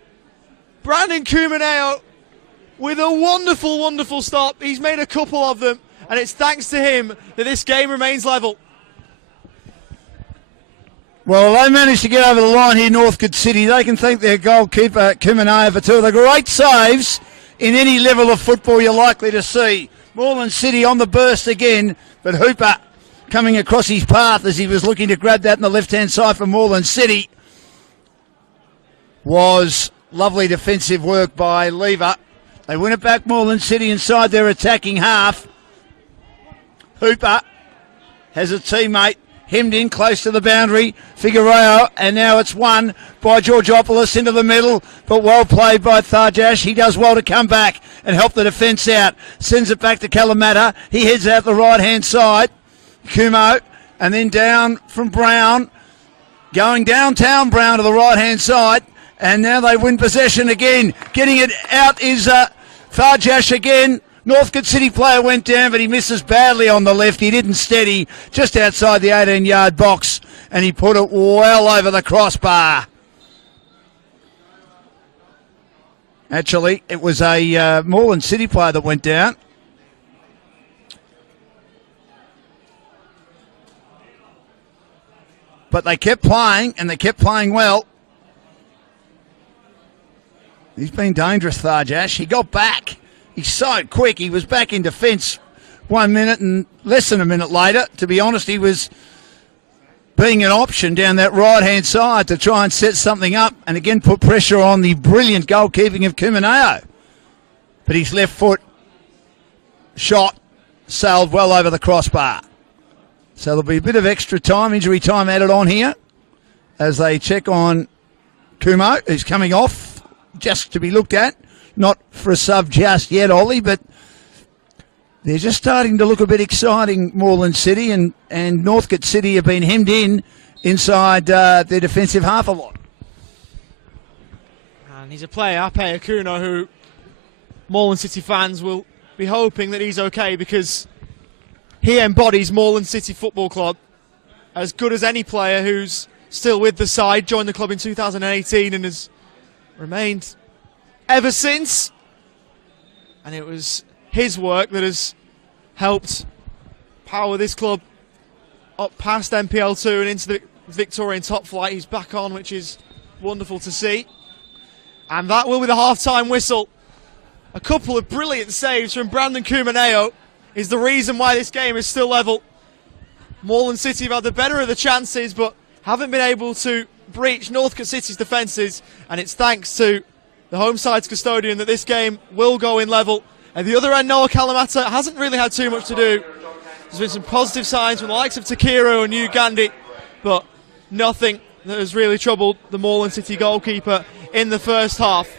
Brandon Kumaneo with a wonderful, wonderful stop. He's made a couple of them, and it's thanks to him that this game remains level. Well, they managed to get over the line here, Northcote City. They can thank their goalkeeper, Kumaneo, for two of the great saves in any level of football you're likely to see. Moreland City on the burst again, but Hooper coming across his path as he was looking to grab that on the left-hand side for Moreland City. Was lovely defensive work by Lever. They win it back, Moreland City, inside their attacking half. Hooper has a teammate hemmed in close to the boundary, Figueroa, and now it's won by Georgopoulos into the middle, but well played by Tharjash. He does well to come back and help the defence out. Sends it back to Kalamata. He heads out the right-hand side. Kumo, and then down from Brown. Going downtown, Brown to the right-hand side, and now they win possession again. Getting it out is Tharjash again. Northcote City player went down, but he misses badly on the left. He didn't steady just outside the 18-yard box, and he put it well over the crossbar. Actually, it was a Moreland City player that went down. But they kept playing, and they kept playing well. He's been dangerous, Tharjash. He got back. He's so quick. He was back in defence 1 minute and less than a minute later. To be honest, he was being an option down that right-hand side to try and set something up and again put pressure on the brilliant goalkeeping of Kumaneo. But his left foot shot sailed well over the crossbar. So there'll be a bit of extra time, injury time added on here as they check on Kumo, who's coming off just to be looked at. Not for a sub just yet, Ollie, but they're just starting to look a bit exciting, Moreland City, and Northcote City have been hemmed in inside their defensive half a lot. And he's a player, Ape Akuno, who Moreland City fans will be hoping that he's okay, because he embodies Moreland City Football Club. As good as any player who's still with the side, joined the club in 2018 and has remained ever since. And it was his work that has helped power this club up past MPL2 and into the Victorian top flight. He's back on, which is wonderful to see. And that will be the half-time whistle. A couple of brilliant saves from Brandon Kumaneo is the reason why this game is still level. Moreland City have had the better of the chances, but haven't been able to breach Northcote City's defences, and it's thanks to the home side's custodian that this game will go in level. At the other end, Noah Kalamata hasn't really had too much to do. There's been some positive signs from the likes of Takiru and Ugandi, but nothing that has really troubled the Moreland City goalkeeper in the first half.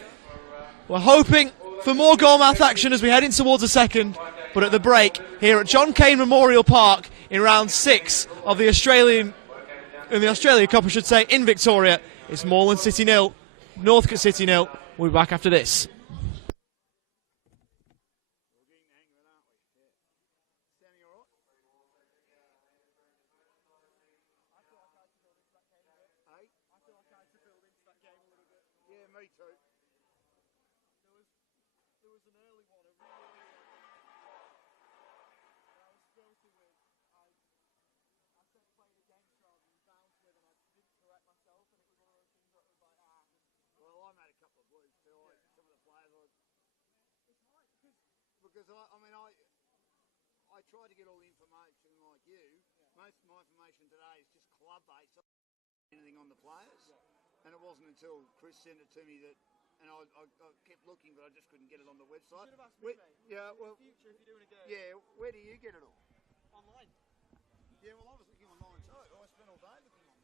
We're hoping for more goalmouth action as we head in towards the second, but at the break here at John Cain Memorial Park in round 6 of the Australia Cup, I should say, in Victoria, it's Moreland City 0, Northcote City 0. We'll be back after this. Me too. There was an early one, a really early one. That I was filthy with. I said played against rather than bounce with, and I didn't correct myself, and it was one of those things where it was like, Well, I made a couple of blues too. Some of the players, it's hard because I try to get all the information like you. Most of my information today is just club based. So I don't know anything on the players, and it wasn't until Chris sent it to me that, and I kept looking, but I just couldn't get it on the website. You should have asked me, mate. Yeah, In well, the future, if you're doing a game. yeah. Where do you get it all? Online. Yeah, well, I was looking online too. I spent all day looking online.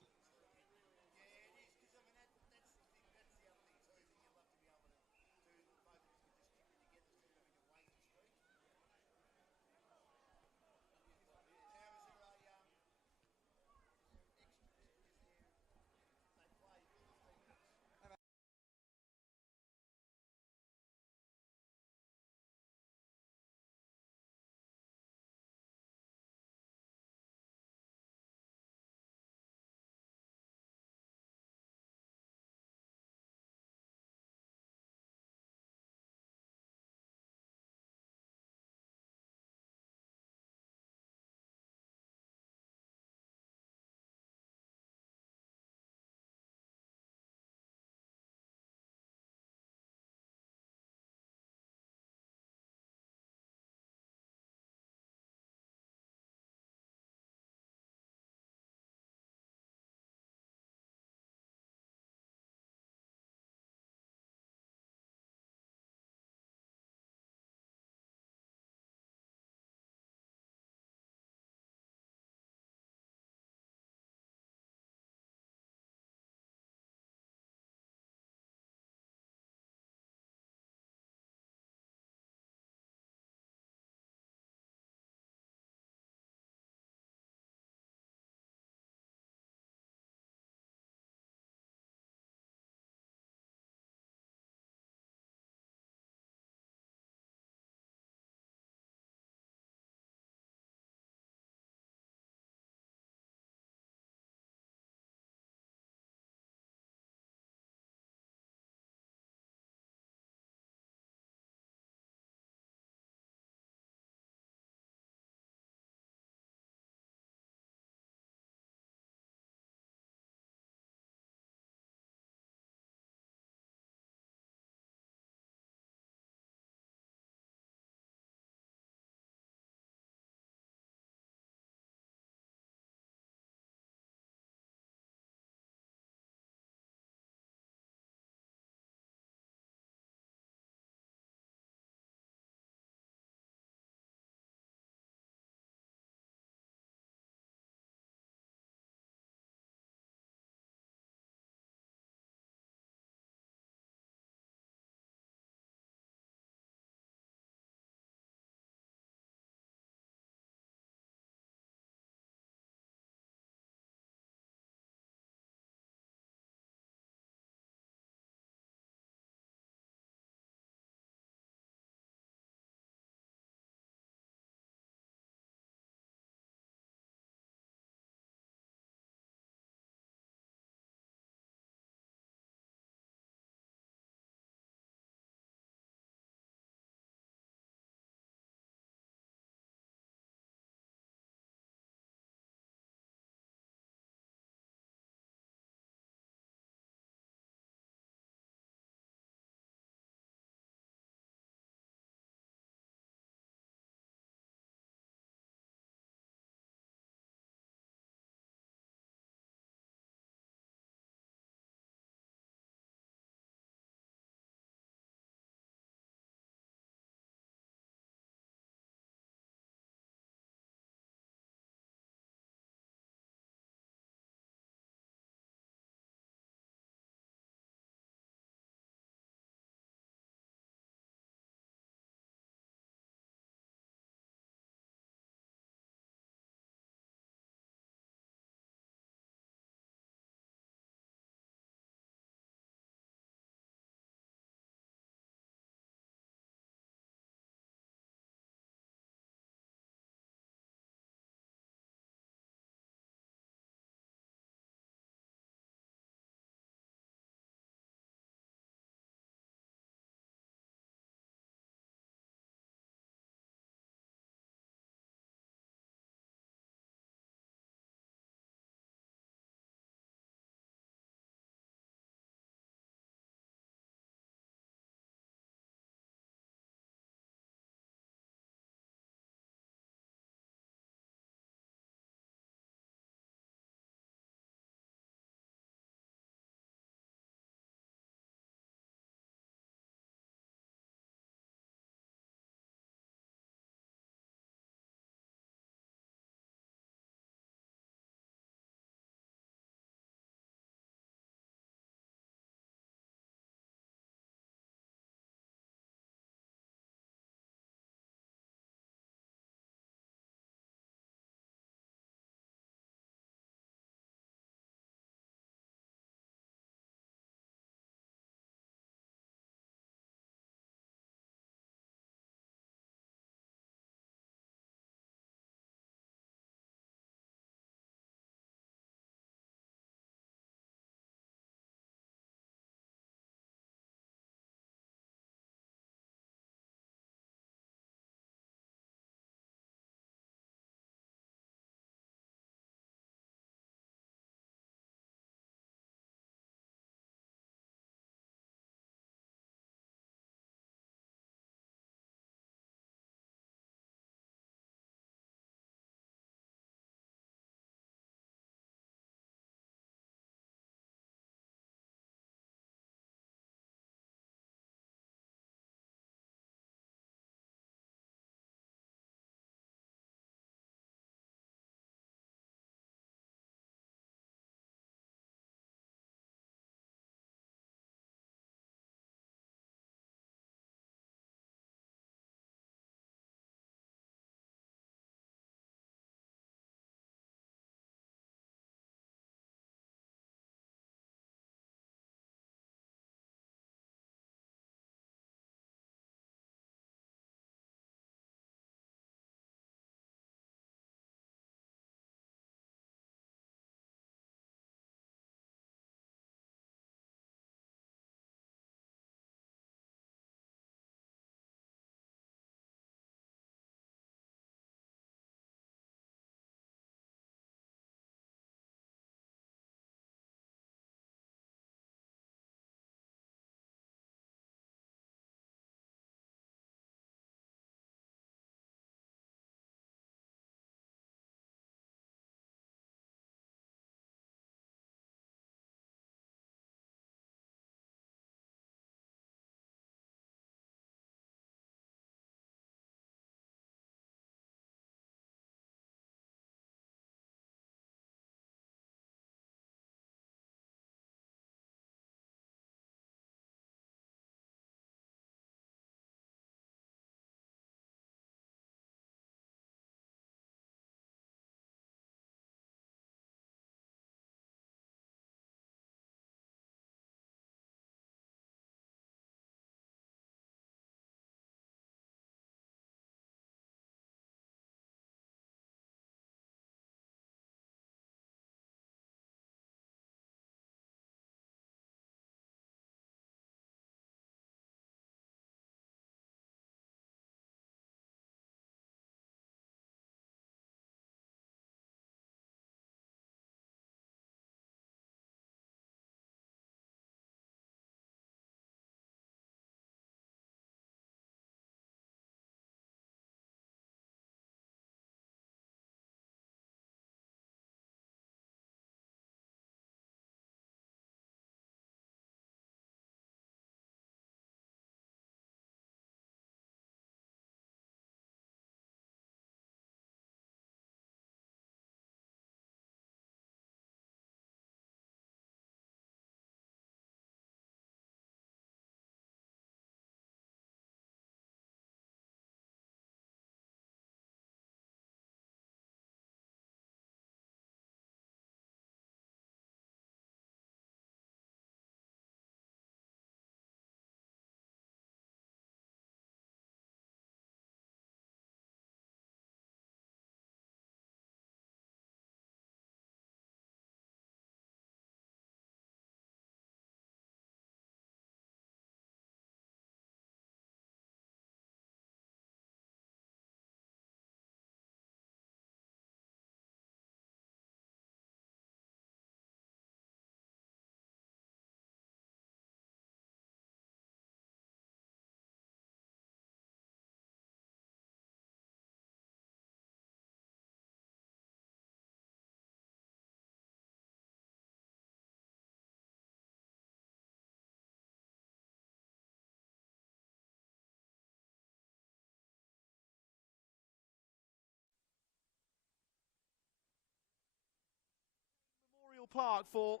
Park for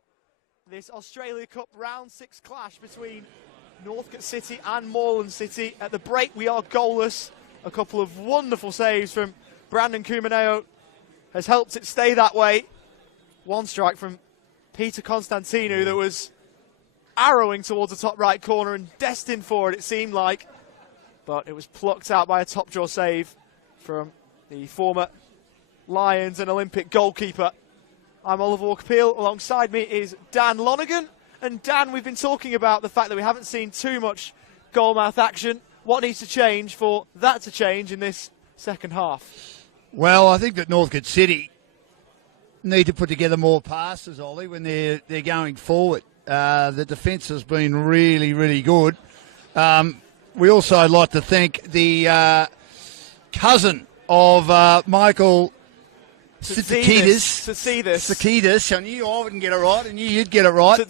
this Australia Cup round 6 clash between Northcote City and Moreland City. At the break, we are goalless. A couple of wonderful saves from Brandon Cumineo has helped it stay that way. One strike from Peter Constantinou that was arrowing towards the top right corner and destined for it seemed like. But it was plucked out by a top draw save from the former Lions and Olympic goalkeeper. I'm Oliver Walker-Peel. Alongside me is Dan Lonergan. And Dan, we've been talking about the fact that we haven't seen too much goalmouth action. What needs to change for that to change in this second half? Well, I think that Northcote City need to put together more passes, Ollie, when they're going forward. The defence has been really, really good. We also like to thank the cousin of Michael Tsakidas. I knew I wouldn't get it right. I knew you'd get it right.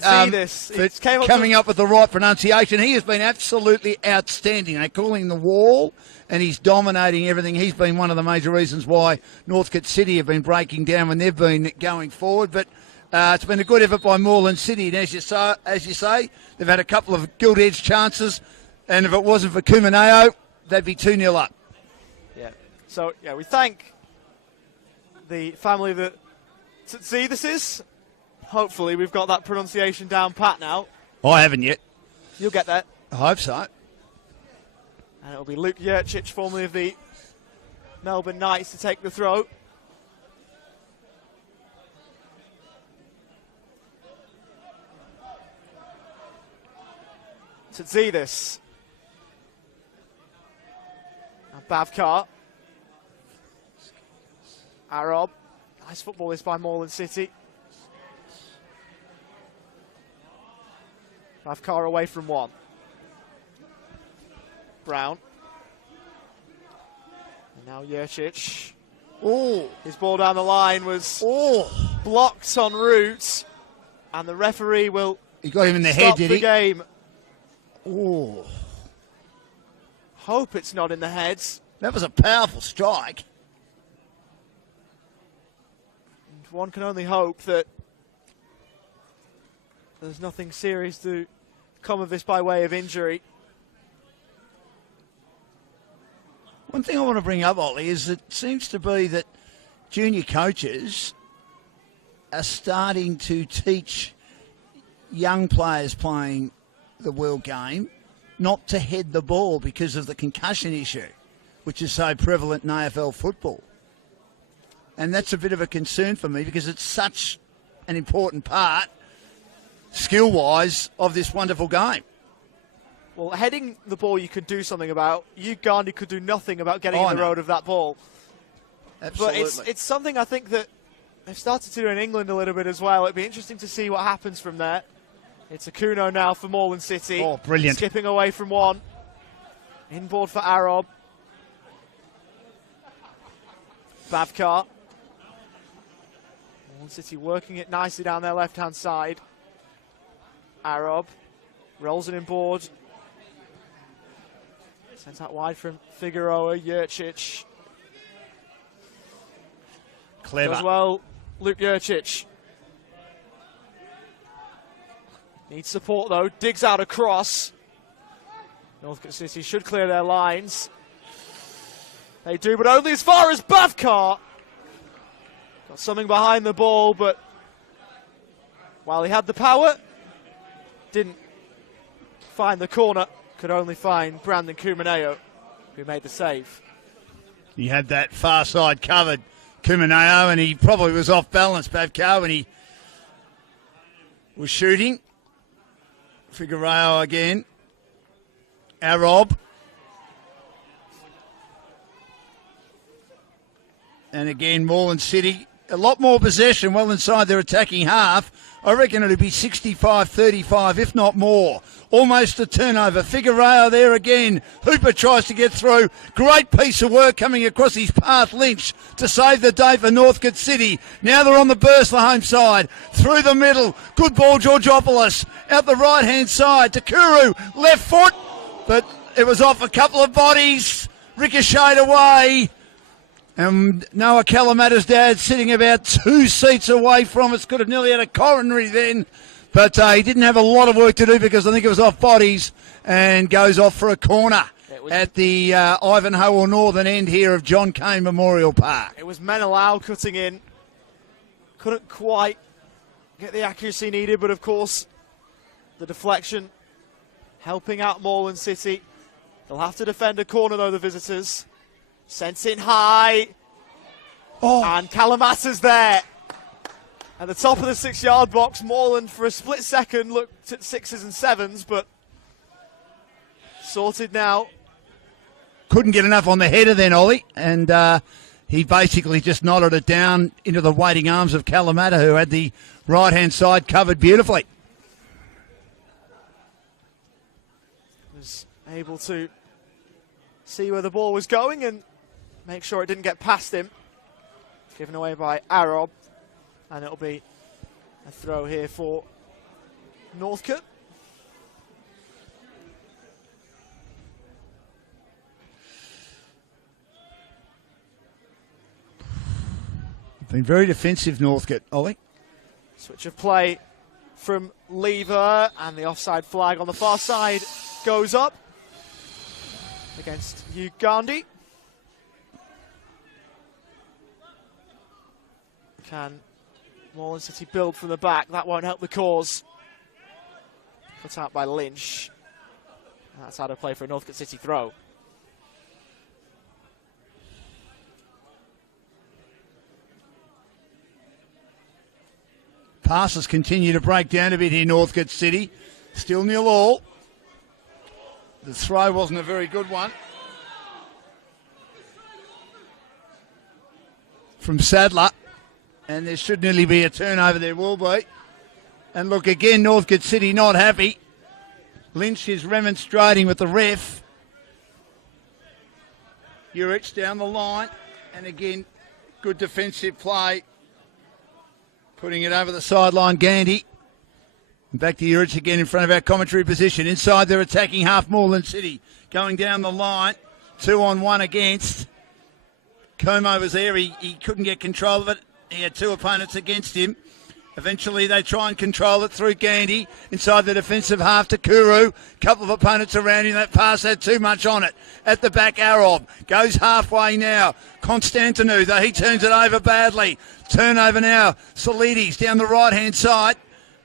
Coming up with the right pronunciation. He has been absolutely outstanding. They call him the Wall, and he's dominating everything. He's been one of the major reasons why Northcote City have been breaking down when they've been going forward. But it's been a good effort by Moreland City. And as you say, they've had a couple of gilt-edged chances. And if it wasn't for Cumineo, they'd be 2-0 up. Yeah. So, yeah, we thank the family that Tsakidas. Hopefully we've got that pronunciation down pat now. I haven't yet. You'll get that. I hope so. And it'll be Luke Jurcic, formerly of the Melbourne Knights, to take the throw. Tsakidas. And Bavkar. Arob. Nice football this by Moreland City. Bavkar away from one. Brown. And now Jurcic. Oh, his ball down the line was blocked en route. And the referee will he got him in the stop head, did the he? game. Oh. Hope it's not in the heads. That was a powerful strike. And one can only hope that there's nothing serious to come of this by way of injury. One thing I want to bring up, Ollie, is it seems to be that junior coaches are starting to teach young players playing the world game not to head the ball because of the concussion issue, which is so prevalent in AFL football. And that's a bit of a concern for me because it's such an important part, skill-wise, of this wonderful game. Well, heading the ball you could do something about. Uganda could do nothing about getting in the road of that ball. Absolutely. But it's something I think that they've started to do in England a little bit as well. It'd be interesting to see what happens from there. It's Akuno now for Moreland City. Oh, brilliant. Skipping away from one. Inboard for Arob. Bavkar. Moreland City working it nicely down their left-hand side. Arob rolls it inboard. Sends out wide from Figueroa. Jurcic. Clever. Does well, Luke Jurcic. Needs support though, digs out across. Northcote City should clear their lines. They do, but only as far as Bavkar. Got something behind the ball, but while he had the power, didn't find the corner. Could only find Brandon Cumineo, who made the save. He had that far side covered, Cumineo, and he probably was off balance, Bavkar, when he was shooting. Figueroa again. Arob. And again, Moreland City. A lot more possession well inside their attacking half. I reckon it'll be 65-35, if not more. Almost a turnover. Figueroa there again. Hooper tries to get through. Great piece of work coming across his path. Lynch to save the day for Northcote City. Now they're on the burst, the home side. Through the middle. Good ball, Georgopoulos. Out the right-hand side. Takuru, left foot. But it was off a couple of bodies. Ricocheted away. And Noah Kalamata's dad sitting about 2 seats away from us. Could have nearly had a coronary then. But he didn't have a lot of work to do because I think it was off bodies and goes off for a corner at the Ivanhoe or northern end here of John Cain Memorial Park. It was Menelau cutting in. Couldn't quite get the accuracy needed, but of course the deflection helping out Moreland City. They'll have to defend a corner though, the visitors. Sent in high. Oh. And Kalamata's there. At the top of the 6-yard box, Moreland for a split second looked at 6s and 7s, but sorted now. Couldn't get enough on the header then, Ollie, and he basically just nodded it down into the waiting arms of Kalamata, who had the right-hand side covered beautifully. Was able to see where the ball was going and make sure it didn't get past him. Given away by Arob, and it'll be a throw here for Northcote. Been very defensive, Northcote, Ollie. Switch of play from Lever, and the offside flag on the far side goes up against Ugandi. Can Moreland City build from the back? That won't help the cause. Put out by Lynch. That's out of play for a Northcote City throw. Passes continue to break down a bit here, Northcote City. Still 0-all. The throw wasn't a very good one. From Sadler. And there should nearly be a turnover, there will be. And look, again, Northcote City not happy. Lynch is remonstrating with the ref. Urich down the line. And again, good defensive play. Putting it over the sideline, Gandy. Back to Urich again in front of our commentary position. Inside their attacking half, Moreland City. Going down the line. 2-on-1 against. Como was there. He couldn't get control of it. He had 2 opponents against him. Eventually they try and control it through Gandy. Inside the defensive half to Kuru. Couple of opponents around him. That pass had too much on it. At the back, Arob. Goes halfway now. Constantinou, though he turns it over badly. Turnover now. Solides down the right-hand side.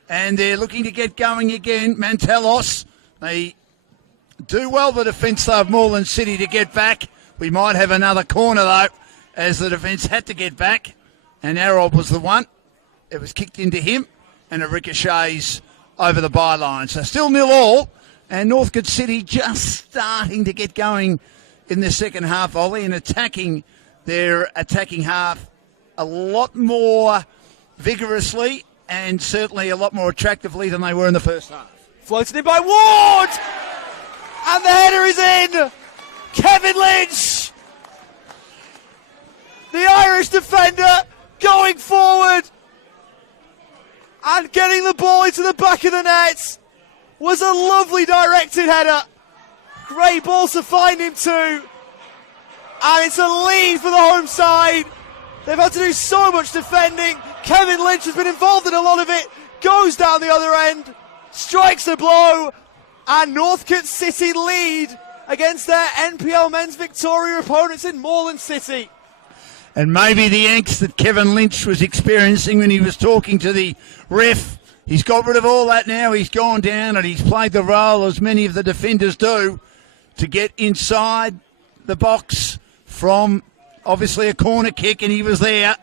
And they're looking to get going again. Mantelos. They do well, the defence of Moreland City, to get back. We might have another corner, though, as the defence had to get back. And Arob was the one. It was kicked into him, and it ricochets over the byline. So still 0-all, and Northcote City just starting to get going in the second half, Ollie, and attacking their attacking half a lot more vigorously and certainly a lot more attractively than they were in the first half. Floated in by Ward! And the header is in! Kevin Lynch! The Irish defender going forward and getting the ball into the back of the net was a lovely directed header. Great ball to find him to. And it's a lead for the home side. They've had to do so much defending. Kevin Lynch has been involved in a lot of it. Goes down the other end, strikes a blow, and Northcote City lead against their NPL men's Victoria opponents in Moreland City. And maybe the angst that Kevin Lynch was experiencing when he was talking to the ref, he's got rid of all that now. He's gone down and he's played the role, as many of the defenders do, to get inside the box from obviously a corner kick, and he was there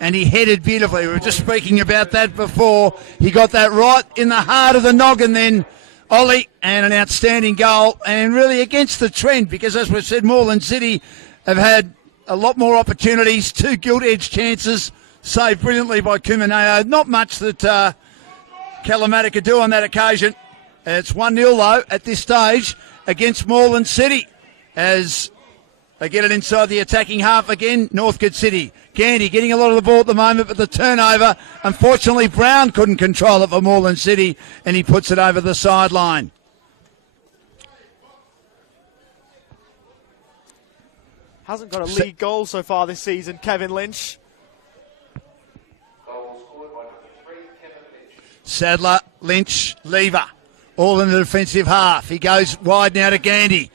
and he headed beautifully. We were just speaking about that before. He got that right in the heart of the noggin then, Ollie, and an outstanding goal, and really against the trend, because as we've said, Moreland City have had a lot more opportunities, 2 gilt-edged chances, saved brilliantly by Kumaneo. Not much that Kalamata could do on that occasion. It's 1-0 though at this stage against Moreland City as they get it inside the attacking half again. Northcote City. Gandy getting a lot of the ball at the moment, but the turnover, unfortunately Brown couldn't control it for Moreland City, and he puts it over the sideline. Hasn't got a league goal so far this season, Kevin Lynch. Sadler, Lynch, Lever, all in the defensive half. He goes wide now to Gandy.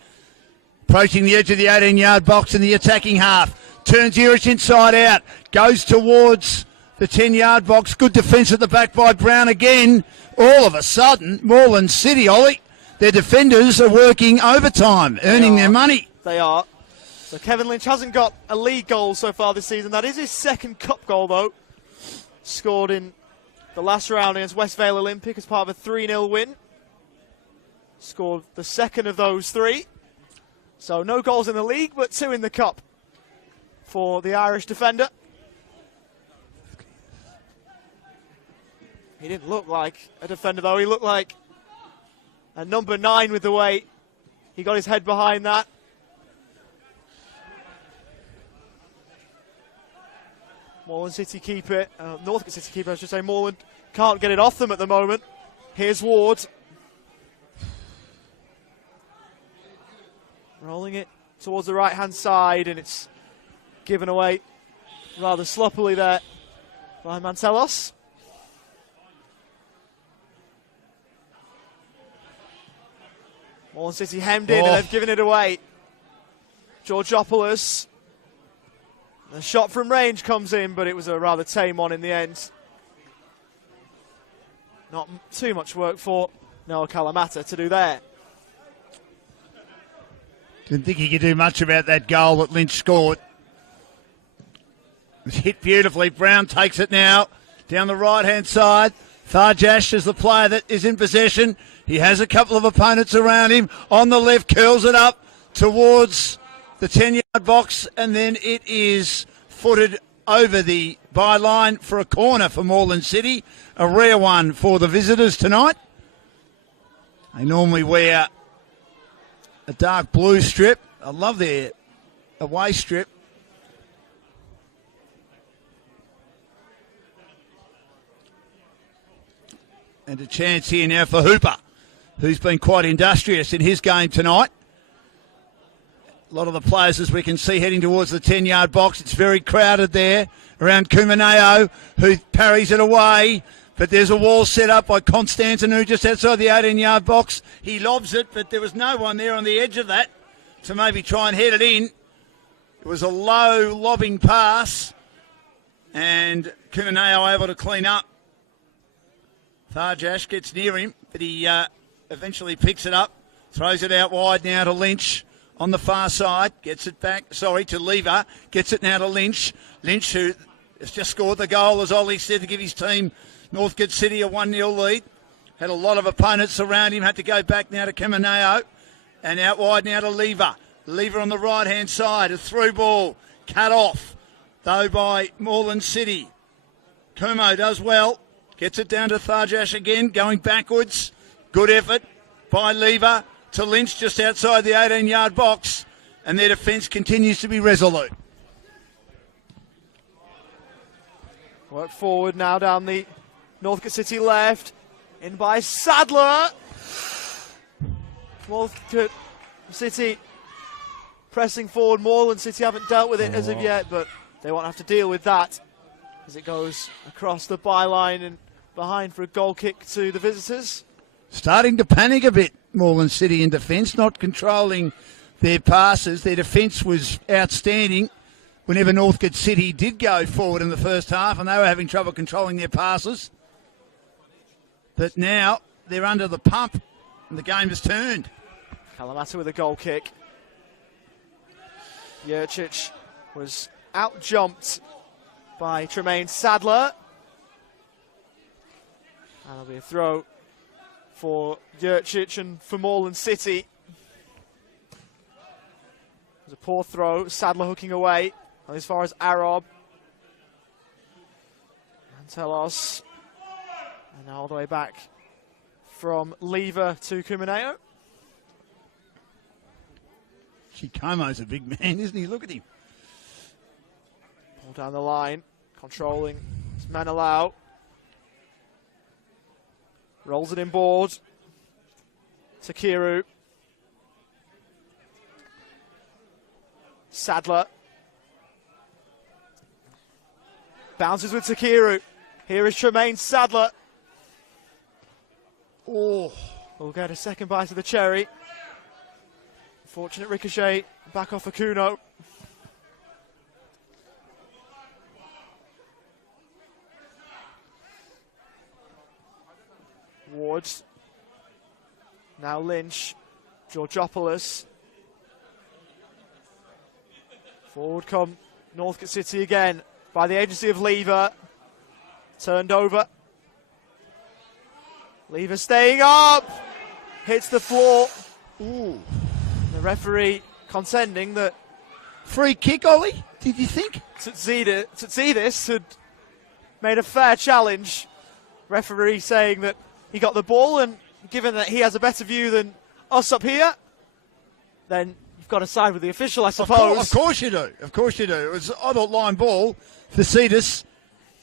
Approaching the edge of the 18-yard box in the attacking half. Turns Urish inside out. Goes towards the 10-yard box. Good defence at the back by Brown again. All of a sudden, Moreland City, Ollie, their defenders are working overtime, earning their money. They are. So Kevin Lynch hasn't got a league goal so far this season. That is his second cup goal, though. Scored in the last round against West Vale Olympic as part of a 3-0 win. Scored the second of those 3. So no goals in the league, but 2 in the cup for the Irish defender. He didn't look like a defender, though. He looked like a number 9 with the way he got his head behind that. Moreland City keep it. Northcote City keeper, I should say. Moreland can't get it off them at the moment. Here's Ward. Rolling it towards the right-hand side, and it's given away rather sloppily there by Mantelos. Moreland City hemmed in, and they've given it away. Georgopoulos. The shot from range comes in, but it was a rather tame one in the end. Not too much work for Noah Kalamata to do there. Didn't think he could do much about that goal that Lynch scored. It's hit beautifully. Brown takes it now down the right-hand side. Tharjash is the player that is in possession. He has a couple of opponents around him. On the left, curls it up towards the 10-yard box, and then it is footed over the byline for a corner for Moreland City. A rare one for the visitors tonight. They normally wear a dark blue strip. I love their away strip. And a chance here now for Hooper, who's been quite industrious in his game tonight. A lot of the players, as we can see, heading towards the 10-yard box. It's very crowded there around Kumaneo, who parries it away. But there's a wall set up by Constantin, who just outside the 18-yard box. He lobs it, but there was no one there on the edge of that to maybe try and head it in. It was a low lobbing pass, and Kumaneo able to clean up. Tharjash gets near him, but he eventually picks it up, throws it out wide now to Lynch. On the far side, gets it back, to Lever, gets it now to Lynch. Lynch, who has just scored the goal, as Ollie said, to give his team, Northcote City, a 1-0 lead. Had a lot of opponents around him, had to go back now to Kumaneo. And out wide now to Lever. Lever on the right-hand side, a through ball, cut off, though, by Moreland City. Kumo does well, gets it down to Tharjash again, going backwards. Good effort by Lever. To Lynch just outside the 18-yard box, and their defence continues to be resolute. Work forward now down the Northcote City left, in by Sadler. Northcote City pressing forward. Moreland City haven't dealt with it as of yet, but they won't have to deal with that as it goes across the byline and behind for a goal kick to the visitors. Starting to panic a bit. Moreland City in defence, not controlling their passes. Their defence was outstanding whenever Northcote City did go forward in the first half, and they were having trouble controlling their passes. But now they're under the pump, and the game has turned. Kalamata with a goal kick. Jurcic was out-jumped by Tremaine Sadler. And there'll be a throw for Jurcic and for Moreland City. It was a poor throw. Sadler hooking away as far as Arob. Mantelos. And now all the way back from Lever to Kumaneo. Chikomo's a big man, isn't he? Look at him. Ball down the line. Controlling. It's Manilau. Rolls it inboard to Kiru. Sadler. Bounces with Takiru. Here is Tremaine Sadler. Oh, we'll get a second bite of the cherry. Fortunate ricochet back off Akuno. Wards. Now Lynch. Georgopoulos. Forward come Northcote City again by the agency of Lever. Turned over. Lever staying up. Hits the floor. Ooh. The referee contending that Free kick, Ollie, did you think? Tsitsipas had made a fair challenge. Referee saying that he got the ball, and given that he has a better view than us up here, then you've got to side with the official, I suppose. Of course you do. Of course you do. It was, I thought, line ball for Cetus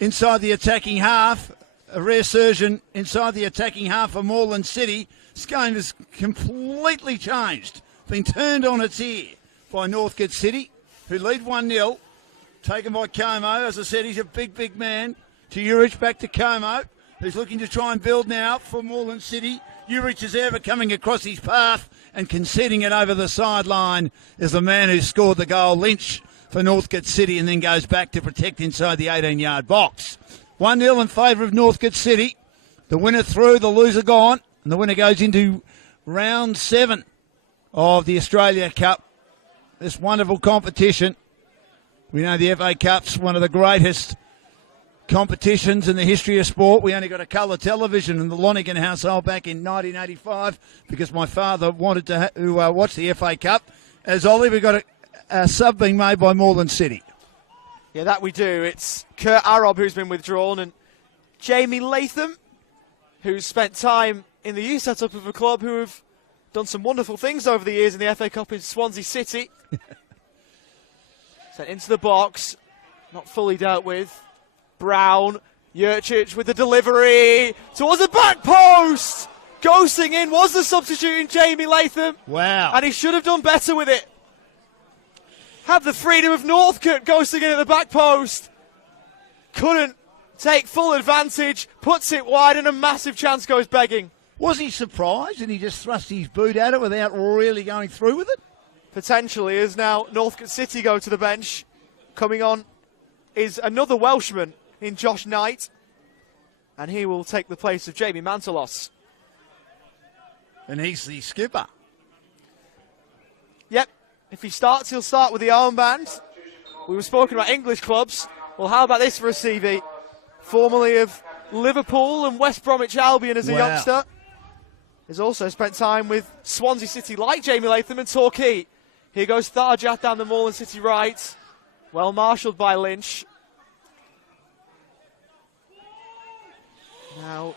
inside the attacking half. A rare surgeon inside the attacking half for Moreland City. This game has completely changed. Been turned on its ear by Northcote City, who lead 1-0. Taken by Como. As I said, he's a big, big man. To Urich, back to Como, who's looking to try and build now for Moreland City. Urich is ever coming across his path and conceding it over the sideline is the man who scored the goal, Lynch, for Northcote City, and then goes back to protect inside the 18-yard box. 1-0 in favour of Northcote City. The winner through, the loser gone, and the winner goes into round 7 of the Australia Cup. This wonderful competition. We know the FA Cup's one of the greatest competitions in the history of sport. We only got a colour television in the Lonergan household back in 1985 because my father wanted to watch the FA Cup. As Ollie, we got a sub being made by Moreland City. Yeah, that we do. It's Kurt Arob who's been withdrawn, and Jamie Latham, who's spent time in the youth setup of a club who have done some wonderful things over the years in the FA Cup in Swansea City. Sent into the box, not fully dealt with. Brown, Jurcic with the delivery towards the back post. Ghosting in was the substitute in Jamie Latham. Wow. And he should have done better with it. Had the freedom of Northcote ghosting in at the back post. Couldn't take full advantage, puts it wide, and a massive chance goes begging. Was he surprised and he just thrust his boot at it without really going through with it? Potentially, as now Northcote City go to the bench. Coming on is another Welshman in Josh Knight, and he will take the place of Jamie Mantelos. And he's the skipper. Yep, if he starts, he'll start with the armband. We were speaking about English clubs. Well, how about this for a CV? Formerly of Liverpool and West Bromwich Albion as a youngster. He's also spent time with Swansea City like Jamie Latham and Torquay. Here goes Tharjat down the Moreland City right. Well marshalled by Lynch. Now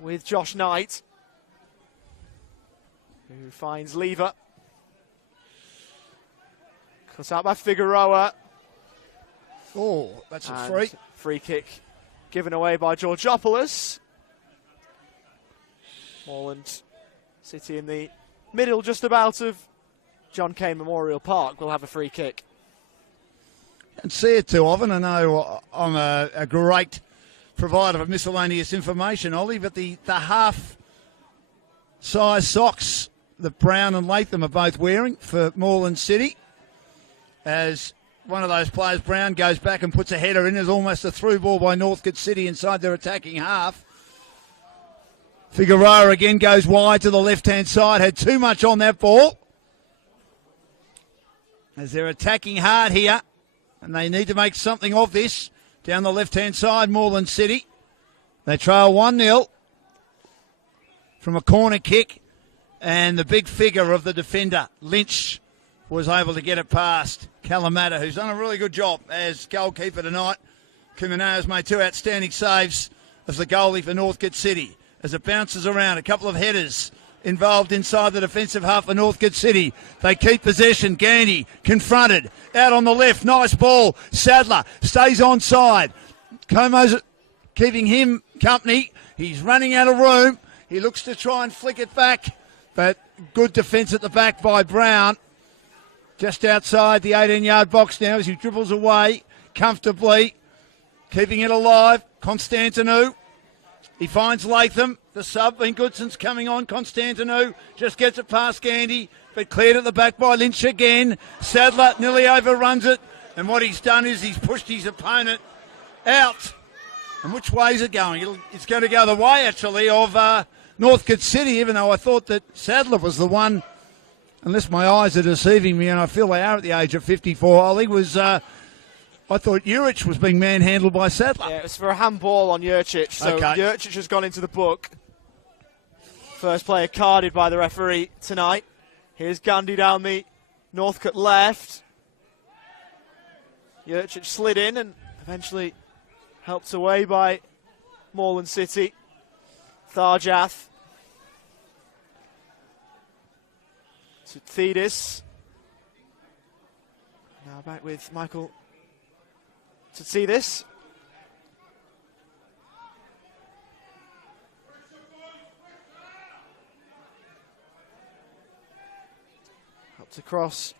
with Josh Knight, who finds Lever. Cut out by Figueroa. Oh, that's a free. Free kick given away by Georgopoulos. Moreland City in the middle just about of John Cain Memorial Park will have a free kick. And see it too often. I know I'm a great provider of miscellaneous information, Ollie, but the half-size socks that Brown and Latham are both wearing for Moreland City, as one of those players, Brown, goes back and puts a header in. There's almost a through ball by Northcote City inside their attacking half. Figueroa again goes wide to the left-hand side, had too much on that ball. As they're attacking hard here, and they need to make something of this. Down the left-hand side, Moreland City. They trail 1-0 from a corner kick, and the big figure of the defender, Lynch, was able to get it past Kalamata, who's done a really good job as goalkeeper tonight. Kumino has made 2 outstanding saves as the goalie for Northcote City. As it bounces around, a couple of headers involved inside the defensive half of Northcote City. They keep possession. Gandy confronted. Out on the left. Nice ball. Sadler stays onside. Como's keeping him company. He's running out of room. He looks to try and flick it back, but good defence at the back by Brown. just outside the 18-yard box now as he dribbles away comfortably, keeping it alive. Constantinou. He finds Latham. The sub, Ben Goodson's coming on. Constantinou just gets it past Gandy, but cleared at the back by Lynch again. Sadler nearly overruns it, and what he's done is he's pushed his opponent out. And which way is it going? It's going to go the way, actually, of Northcote City, even though I thought that Sadler was the one, unless my eyes are deceiving me, and I feel they are at the age of 54. Ollie was... I thought Juric was being manhandled by Sadler. Yeah, it was for a handball on Jurcic, so okay. Jurcic has gone into the book. First player carded by the referee tonight. Here's Gandhi down the Northcote left. Jurcic slid in and eventually helped away by Moreland City. Tharjath. To Theodis. Now back with Michael to see this. Helped across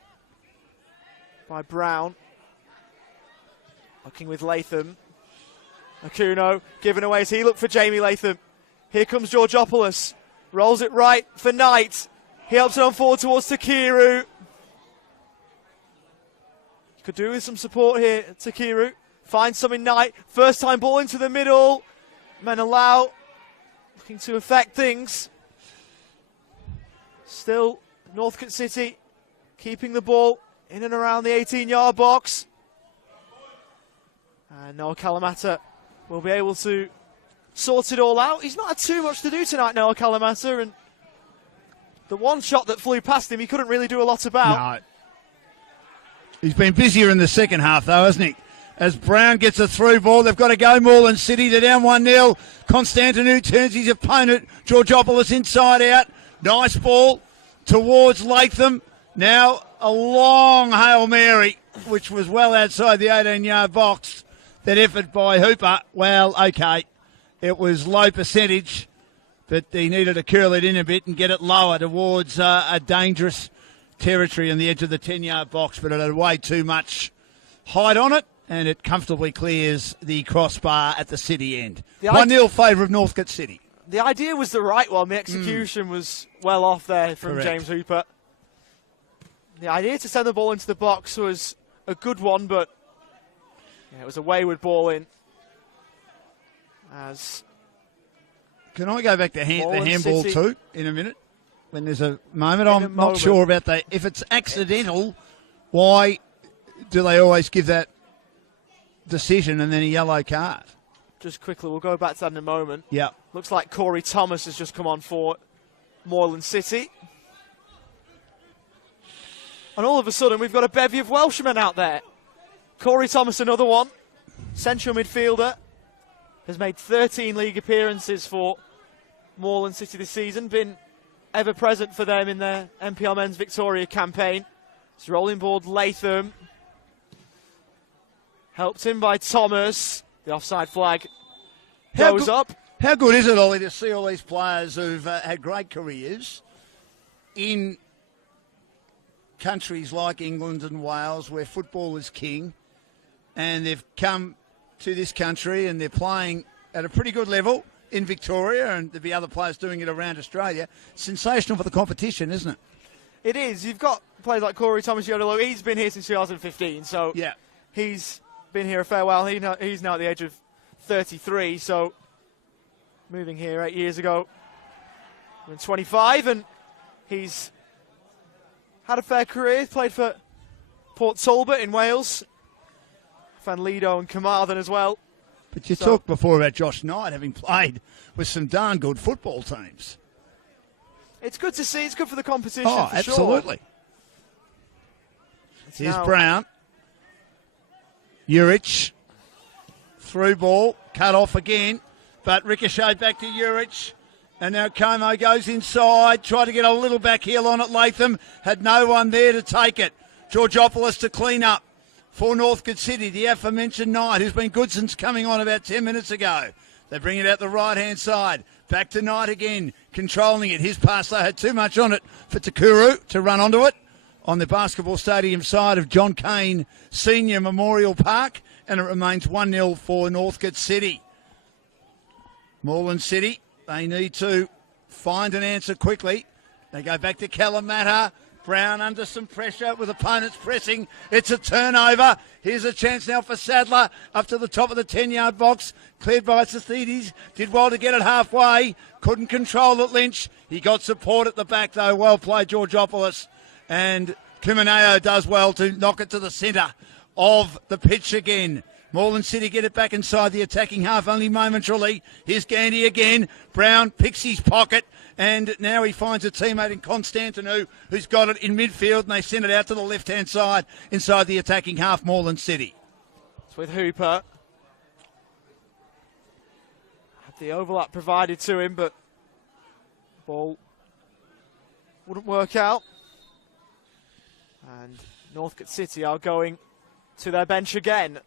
by Brown. Looking with Latham. Akuno giving away as he looked for Jamie Latham. Here comes Georgopoulos. Rolls it right for Knight. He helps it on forward towards Takiru. Could do with some support here, Takiru. Finds some in Knight. First time ball into the middle. Menelau looking to affect things. Still Northcote City keeping the ball in and around the 18-yard box. And Noah Kalamata will be able to sort it all out. He's not had too much to do tonight, Noah Kalamata, and the one shot that flew past him he couldn't really do a lot about. No. He's been busier in the second half, though, hasn't he? As Brown gets a through ball, they've got to go Moreland City. They're down 1-0. Constantinou turns his opponent. Georgopoulos inside out. Nice ball towards Latham. Now a long Hail Mary, which was well outside the 18-yard box. That effort by Hooper, well, okay. It was low percentage, but he needed to curl it in a bit and get it lower towards a dangerous territory on the edge of the 10-yard box, but it had way too much height on it, and it comfortably clears the crossbar at the City end. 1-0 favour of Northcote City. The idea was the right one. The execution was well off there from Correct. James Hooper. The idea to send the ball into the box was a good one, but yeah, it was a wayward ball in. Can I go back to the handball too in a minute? When there's a moment, I'm not sure about that. If it's accidental, why do they always give that decision and then a yellow card? Just quickly, we'll go back to that in a moment. Yeah. Looks like Corey Thomas has just come on for Moreland City. And all of a sudden, we've got a bevy of Welshmen out there. Corey Thomas, another one. Central midfielder. Has made 13 league appearances for Moreland City this season. Been ever present for them in their NPL Men's Victoria campaign. It's rolling board Latham. Helped him by Thomas. The offside flag goes up. How good is it, Ollie, to see all these players who've had great careers in countries like England and Wales where football is king, and they've come to this country and they're playing at a pretty good level in Victoria, and there'll be other players doing it around Australia. Sensational for the competition, isn't it? It is. You've got players like Corey Thomas Yodolo. He's been here since 2015, so yeah, he's been here a fair while. He's now at the age of 33, so moving here 8 years ago. When 25, and he's had a fair career. Played for Port Talbot in Wales, Van Lido and Carmarthen as well. But you talked before about Josh Knight having played with some darn good football teams. It's good to see. It's good for the competition. Oh, for absolutely. Sure. Here's Brown. Juric. Through ball. Cut off again. But ricochet back to Juric. And now Como goes inside. Tried to get a little back heel on it. Latham had no one there to take it. Georgopoulos to clean up for Northcote City. The aforementioned Knight, who's been good since coming on about 10 minutes ago. They bring it out the right-hand side. Back to Knight again, controlling it. His pass, though, had too much on it for Takuru to run onto it. on the basketball stadium side of John Cain Senior Memorial Park, and it remains 1-0 for Northcote City. Moreland City, they need to find an answer quickly. They go back to Kalamata. Brown under some pressure with opponents pressing. It's a turnover. Here's a chance now for Sadler up to the top of the 10-yard box. Cleared by Sithides. Did well to get it halfway. Couldn't control it, Lynch. He got support at the back, though. Well played, Georgopoulos. And Kumaneo does well to knock it to the centre of the pitch again. Moreland City get it back inside the attacking half only momentarily. Here's Gandy again. Brown picks his pocket, and now he finds a teammate in Constantinou who's got it in midfield, and they send it out to the left-hand side inside the attacking half, Moreland City. It's with Hooper. Had the overlap provided to him, but the ball wouldn't work out. And Northcote City are going to their bench again.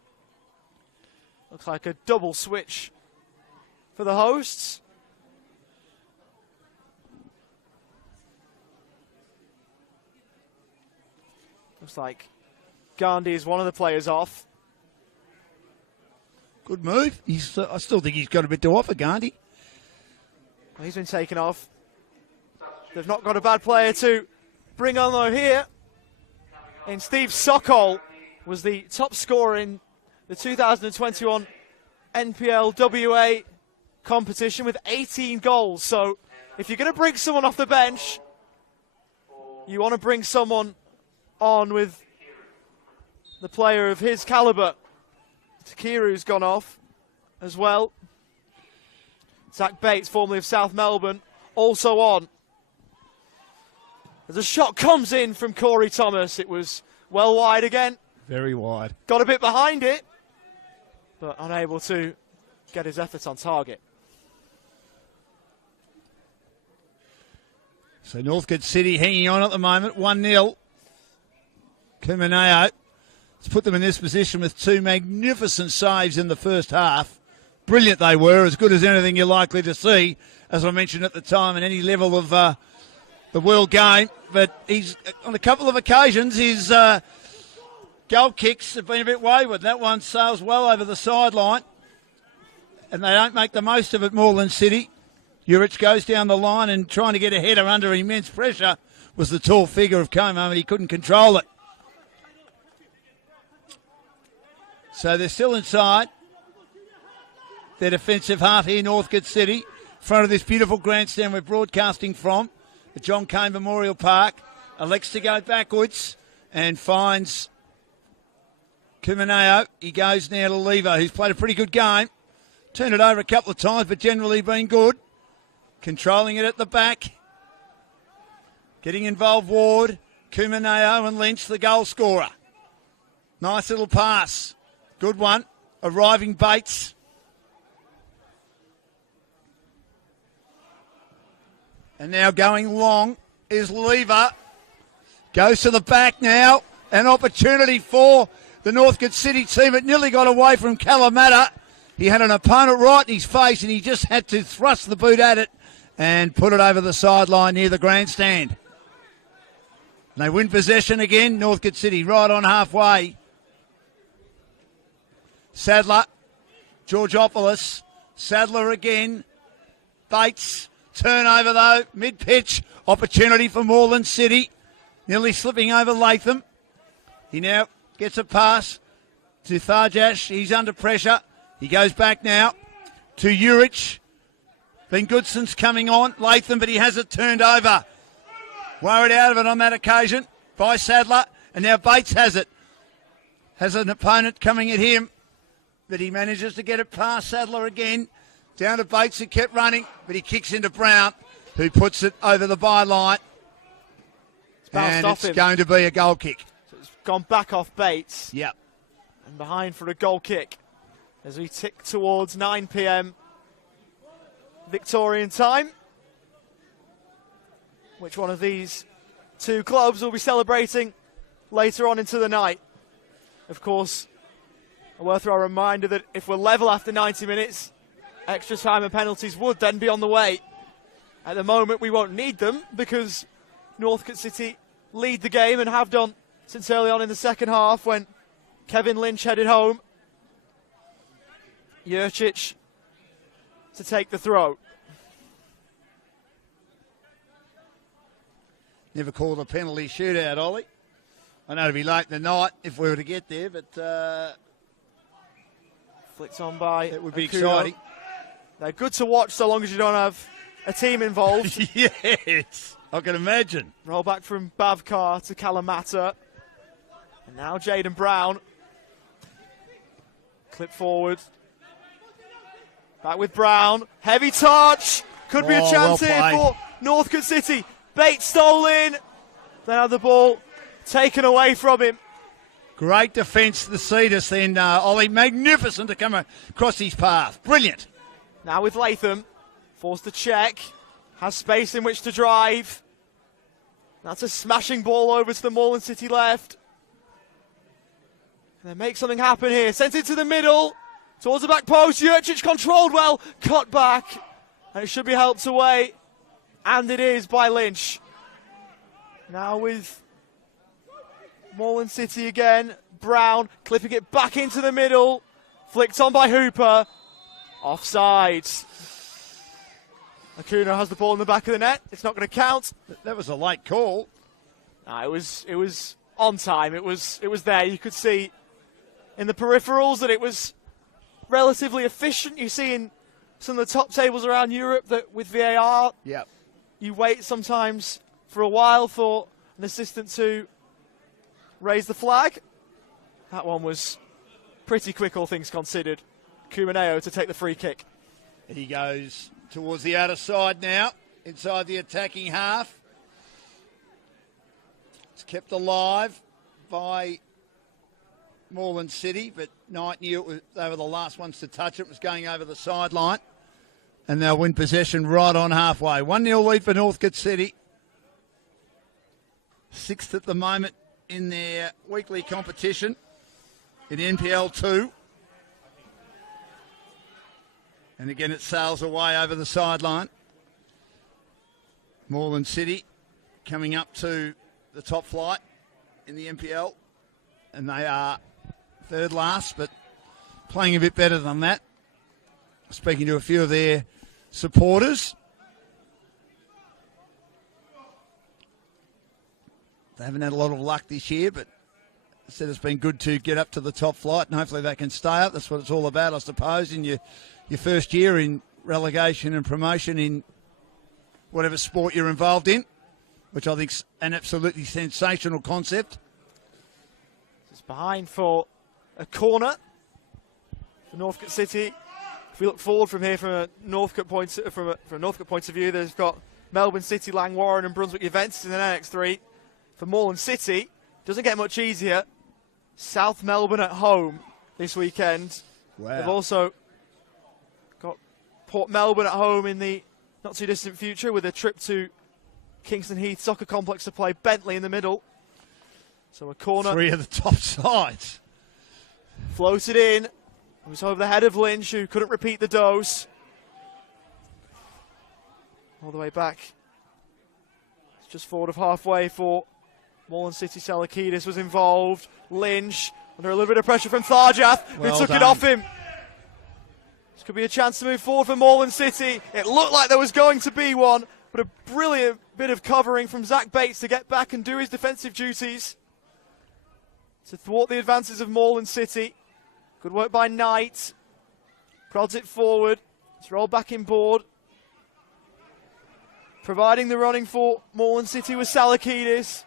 Looks like a double switch for the hosts. Looks like Gandhi is one of the players off. Good move. I still think he's got a bit to offer, Gandhi. He's been taken off. They've not got a bad player to bring on though here. And Steve Sokol was the top scorer in the 2021 NPL WA competition with 18 goals. So if you're going to bring someone off the bench, you want to bring someone on with the player of his calibre. Takiru's gone off as well. Zach Bates, formerly of South Melbourne, also on. As a shot comes in from Corey Thomas, it was well wide again. Very wide. Got a bit behind it, but unable to get his efforts on target. So Northcote City hanging on at the moment, 1-0. Kumaneo has put them in this position with two magnificent saves in the first half. Brilliant they were, as good as anything you're likely to see, as I mentioned at the time, in any level of the world game. But he's on a couple of occasions, his goal kicks have been a bit wayward. That one sails well over the sideline, and they don't make the most of it, Moreland City. Urich goes down the line and trying to get a header under immense pressure was the tall figure of Como, and he couldn't control it. So they're still inside their defensive half here, Northcote City, in front of this beautiful grandstand we're broadcasting from, the John Cain Memorial Park. Elects to go backwards and finds Kumaneo. He goes now to Lever, who's played a pretty good game. Turned it over a couple of times, but generally been good. Controlling it at the back. Getting involved, Ward, Kumaneo and Lynch, the goal scorer. Nice little pass. Good one. Arriving Bates. And now going long is Lever. Goes to the back now. An opportunity for the Northcote City team. It nearly got away from Kalamata. He had an opponent right in his face, and he just had to thrust the boot at it and put it over the sideline near the grandstand. And they win possession again. Northcote City right on halfway. Sadler, Georgopoulos, Sadler again. Bates, turnover though, mid-pitch. Opportunity for Moreland City. Nearly slipping over Latham. He now gets a pass to Tharjash. He's under pressure. He goes back now to Urich. Ben Goodson's coming on. Latham, but he has it turned over. Worried out of it on that occasion by Sadler. And now Bates has it. Has an opponent coming at him. But he manages to get it past Sadler again. Down to Bates, who kept running. But he kicks into Brown, who puts it over the byline. And it's going to be a goal kick. So it's gone back off Bates. Yep. And behind for a goal kick as we tick towards 9 p.m. Victorian time. Which one of these two clubs will be celebrating later on into the night? Of course, worth a reminder that if we're level after 90 minutes, extra time and penalties would then be on the way. At the moment, we won't need them because Northcote City lead the game and have done since early on in the second half when Kevin Lynch headed home. Jurcic to take the throw. Never called a penalty shootout, Ollie. I know it'd be late in the night if we were to get there, but Flicked on by it would be Akuno. exciting. They're good to watch so long as you don't have a team involved. Yes, I can imagine. Roll back from Bavkar to Kalamata. And now Jaden Brown. Clip forward. Back with Brown. Heavy touch. Could be a chance well here played. for Northcote City. Bates stolen. They have the ball taken away from him. Great defence to the Cetus then, Ollie. Magnificent to come across his path. Brilliant. Now with Latham. Forced to check. Has space in which to drive. That's a smashing ball over to the Moreland City left. And they make something happen here. Sent it to the middle. Towards the back post. Jurcic controlled well. Cut back. And it should be helped away. And it is by Lynch. Now with Moreland City again. Brown clipping it back into the middle. Flicked on by Hooper. Offside. Akuno has the ball in the back of the net. It's not going to count. That was a late call. No, it was on time. It was there. You could see in the peripherals that it was relatively efficient. You see in some of the top tables around Europe that with VAR, Yep. you wait sometimes for a while for an assistant to raise the flag. That one was pretty quick, all things considered. Kumaneo to take the free kick. He goes towards the outer side now, inside the attacking half. It's kept alive by Moreland City, but Knight knew they were the last ones to touch it. It was going over the sideline. And they'll win possession right on halfway. 1-0 lead for Northcote City. Sixth at the moment in their weekly competition in NPL 2. And again, it sails away over the sideline. Moreland City coming up to the top flight in the NPL. And they are third last, but playing a bit better than that. Speaking to a few of their supporters. They haven't had a lot of luck this year, but said it's been good to get up to the top flight, and hopefully they can stay up. That's what it's all about, I suppose, in your first year in relegation and promotion in whatever sport you're involved in, which I think's an absolutely sensational concept. It's behind for a corner for Northcote City. If we look forward from here from a Northcote point of view, there's got Melbourne City, Lang Warren and Brunswick Juventus in the next three. For Moreland City, doesn't get much easier. South Melbourne at home this weekend. Wow. They've also got Port Melbourne at home in the not too distant future with a trip to Kingston Heath Soccer Complex to play Bentley in the middle. So a corner. Three of the top sides. Floated in. It was over the head of Lynch, who couldn't repeat the dose. All the way back. It's just forward of halfway for Moreland City. Salakidis was involved. Lynch under a little bit of pressure from Tharjath, who took it off him. This could be a chance to move forward for Moreland City. It looked like there was going to be one, but a brilliant bit of covering from Zach Bates to get back and do his defensive duties to thwart the advances of Moreland City. Good work by Knight. Prods it forward. It's rolled back in board. Providing the running for Moreland City with Salakidis.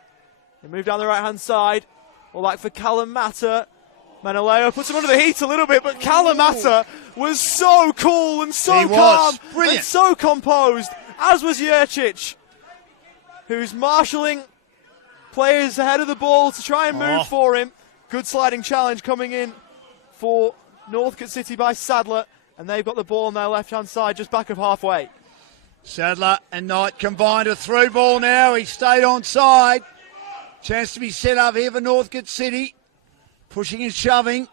They move down the right-hand side. All back for Kalamata. Manoleo puts him under the heat a little bit, but Kalamata was so cool and so calm and so composed, as was Jurcic, who's marshalling players ahead of the ball to try and move for him. Good sliding challenge coming in for Northcote City by Sadler, and they've got the ball on their left-hand side just back of halfway. Sadler and Knight combined a through ball now. He stayed on side. Chance to be set up here for Northcote City. Pushing and shoving.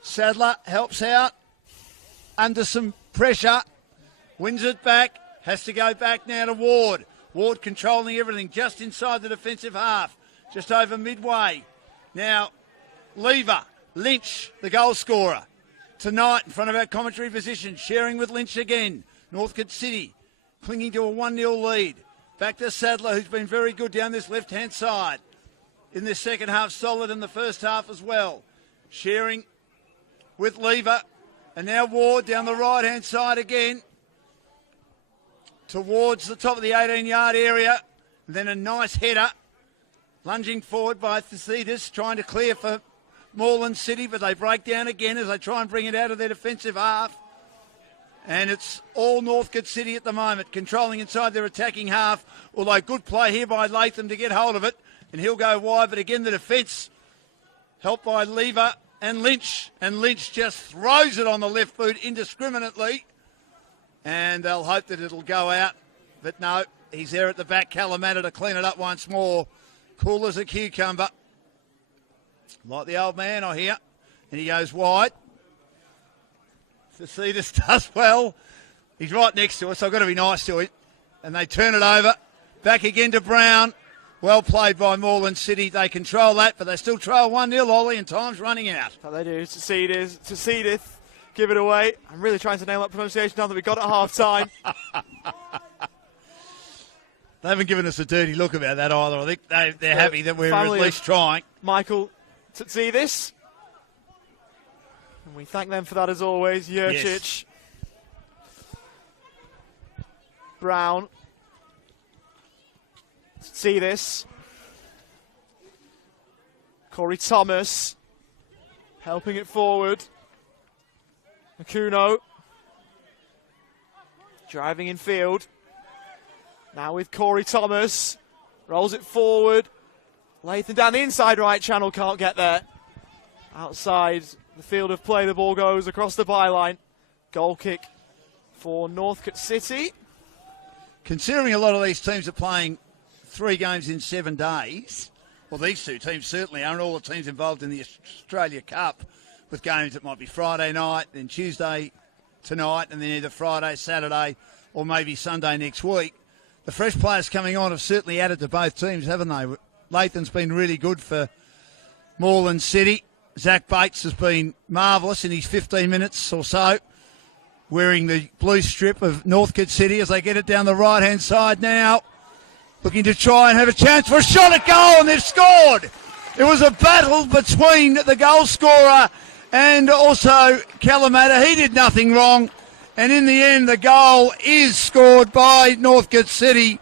Sadler helps out under some pressure. Wins it back. Has to go back now to Ward. Ward controlling everything just inside the defensive half, just over midway. Now, Lever, Lynch, the goal scorer. Tonight in front of our commentary position, sharing with Lynch again. Northcote City clinging to a 1-0 lead. Back to Sadler, who's been very good down this left-hand side. In this second half, solid in the first half as well. Sharing with Lever. And now Ward down the right-hand side again. Towards the top of the 18-yard area. Then a nice header. Lunging forward by Thucydides, trying to clear for Moreland City, but they break down again as they try and bring it out of their defensive half. And it's all Northcote City at the moment, controlling inside their attacking half. Although good play here by Latham to get hold of it. And he'll go wide, but again the defence helped by Lever and Lynch. And Lynch just throws it on the left boot indiscriminately. And they'll hope that it'll go out. But no, he's there at the back, Kalamata, to clean it up once more. Cool as a cucumber. Like the old man, I hear. And he goes wide. Thucydides does well. He's right next to us, so I've got to be nice to him. And they turn it over. Back again to Brown. Well played by Moreland City. They control that, but they still trail 1-0, Ollie, and time's running out. But they do. Thucydides give it away. I'm really trying to nail that pronunciation now that we got it at half-time. They haven't given us a dirty look about that either. I think they're happy that we're at least trying. Michael Thucydides. And we thank them for that as always. Jurcic. Yes. Brown. Thucydides. Corey Thomas. Helping it forward. Akuno. Driving in field. Now with Corey Thomas. Rolls it forward. Latham down the inside right channel. Can't get there. Outside the field of play, the ball goes across the byline. Goal kick for Northcote City. Considering a lot of these teams are playing 3 games in 7 days, well, these 2 teams certainly are, and all the teams involved in the Australia Cup, with games that might be Friday night, then Tuesday tonight, and then either Friday, Saturday, or maybe Sunday next week. The fresh players coming on have certainly added to both teams, haven't they? Latham's been really good for Moreland City. Zach Bates has been marvellous in his 15 minutes or so, wearing the blue strip of Northcote City as they get it down the right-hand side now. Looking to try and have a chance for a shot at goal, and they've scored. It was a battle between the goal scorer and also Kalamata. He did nothing wrong. And in the end, the goal is scored by Northcote City.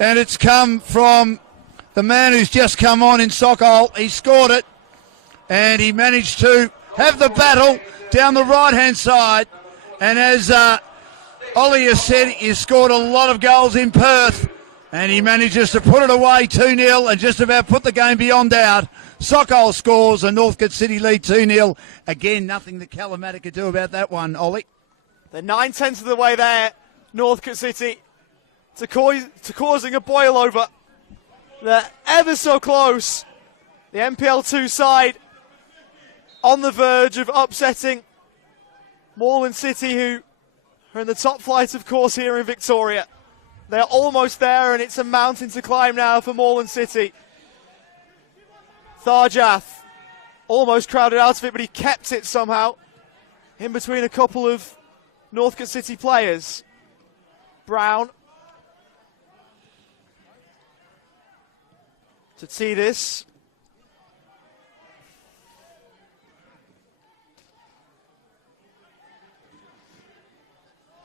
And it's come from the man who's just come on in Sockole. He scored it. And he managed to have the battle down the right-hand side. And as Ollie has said, he scored a lot of goals in Perth. And he manages to put it away 2-0 and just about put the game beyond doubt. Sockole scores and Northcote City lead 2-0. Again, nothing that Kalamata could do about that one, Ollie. They're 9/10 of the way there, Northcote City, to causing a boil over. They're ever so close. The MPL2 side on the verge of upsetting Moreland City, who are in the top flight, of course, here in Victoria. They're almost there, and it's a mountain to climb now for Moreland City. Tharjath almost crowded out of it, but he kept it somehow in between a couple of Northcote City players. Brown. Thucydides.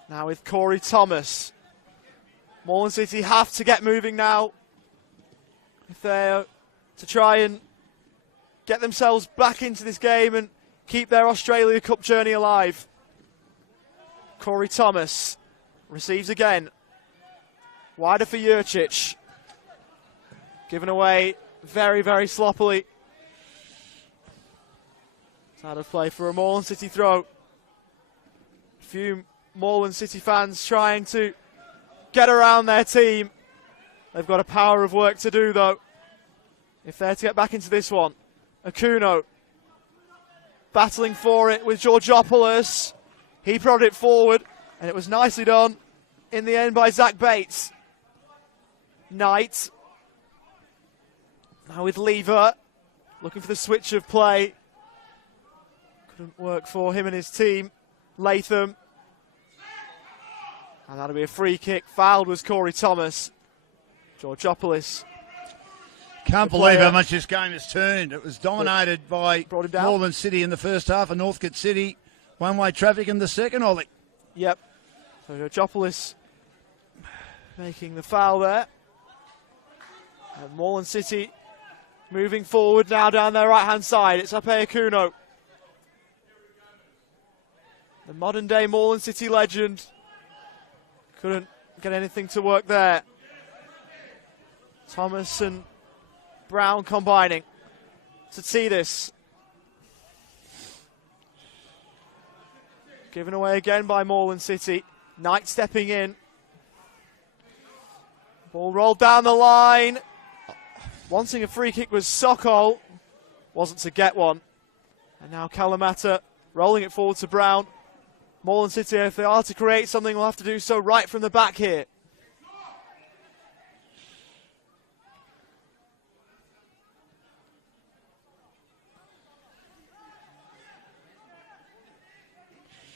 Now with Corey Thomas. Moreland City have to get moving now if they're to try and get themselves back into this game and keep their Australia Cup journey alive. Corey Thomas receives again. Wider for Jurcic. Given away very, very sloppily. It's out of play for a Moreland City throw. A few Moreland City fans trying to get around their team. They've got a power of work to do, though, if they're to get back into this one. Akuno battling for it with Georgopoulos. He prodded it forward, and it was nicely done in the end by Zach Bates. Knight. Now with Lever, looking for the switch of play. Couldn't work for him and his team. Latham. And that'll be a free kick. Fouled was Corey Thomas. Georgopoulos. Can't believe how much this game has turned. It was dominated by Moreland City in the first half and Northcote City. One-way traffic in the second, Ollie. Yep. So Georgopoulos making the foul there. And Moreland City moving forward now down their right-hand side. It's Ape Akuno. The modern-day Moreland City legend. Couldn't get anything to work there. Thomas and Brown combining to see this. Given away again by Moreland City. Knight stepping in. Ball rolled down the line. Wanting a free kick was Sokol. Wasn't to get one. And now Kalamata rolling it forward to Brown. Moreland City, if they are to create something, will have to do so right from the back here.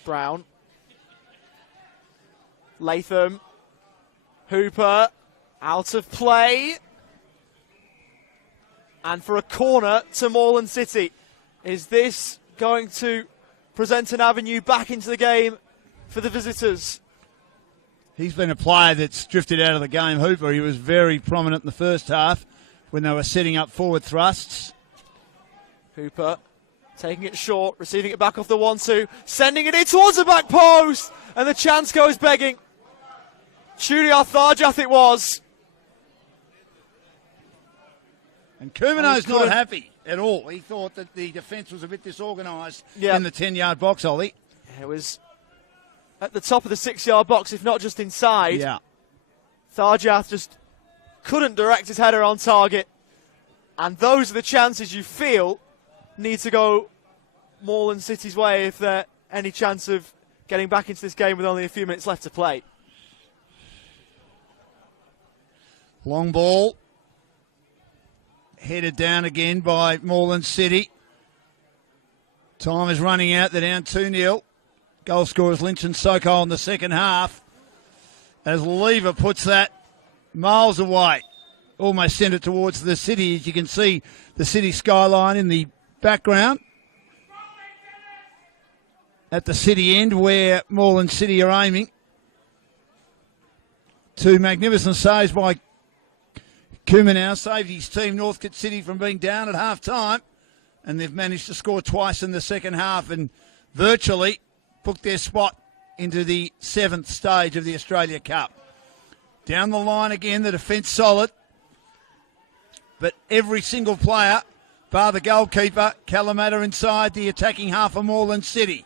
Brown. Latham. Hooper. Out of play. And for a corner to Moreland City. Is this going to present an avenue back into the game for the visitors? He's been a player that's drifted out of the game, Hooper. He was very prominent in the first half when they were setting up forward thrusts. Hooper taking it short, receiving it back off the 1-2, sending it in towards the back post, and the chance goes begging. Chudiar Tharjath it was. And Kumino's not happy at all. He thought that the defence was a bit disorganised in the 10-yard box, Ollie. It was at the top of the 6-yard box, if not just inside. Yeah. Tharjath just couldn't direct his header on target. And those are the chances you feel need to go Moreland City's way if there's any chance of getting back into this game with only a few minutes left to play. Long ball. Headed down again by Moreland City. Time is running out. They're down 2-0. Goal scorers Lynch and Sokol in the second half. As Lever puts that miles away. Almost sent it towards the city. As you can see the city skyline in the background. At the city end where Moreland City are aiming. Two magnificent saves by Kumino saved his team, Northcote City, from being down at half-time. And they've managed to score twice in the second half and virtually put their spot into the 7th stage of the Australia Cup. Down the line again, the defence solid. But every single player, bar the goalkeeper, Kalamata inside the attacking half of Moreland City.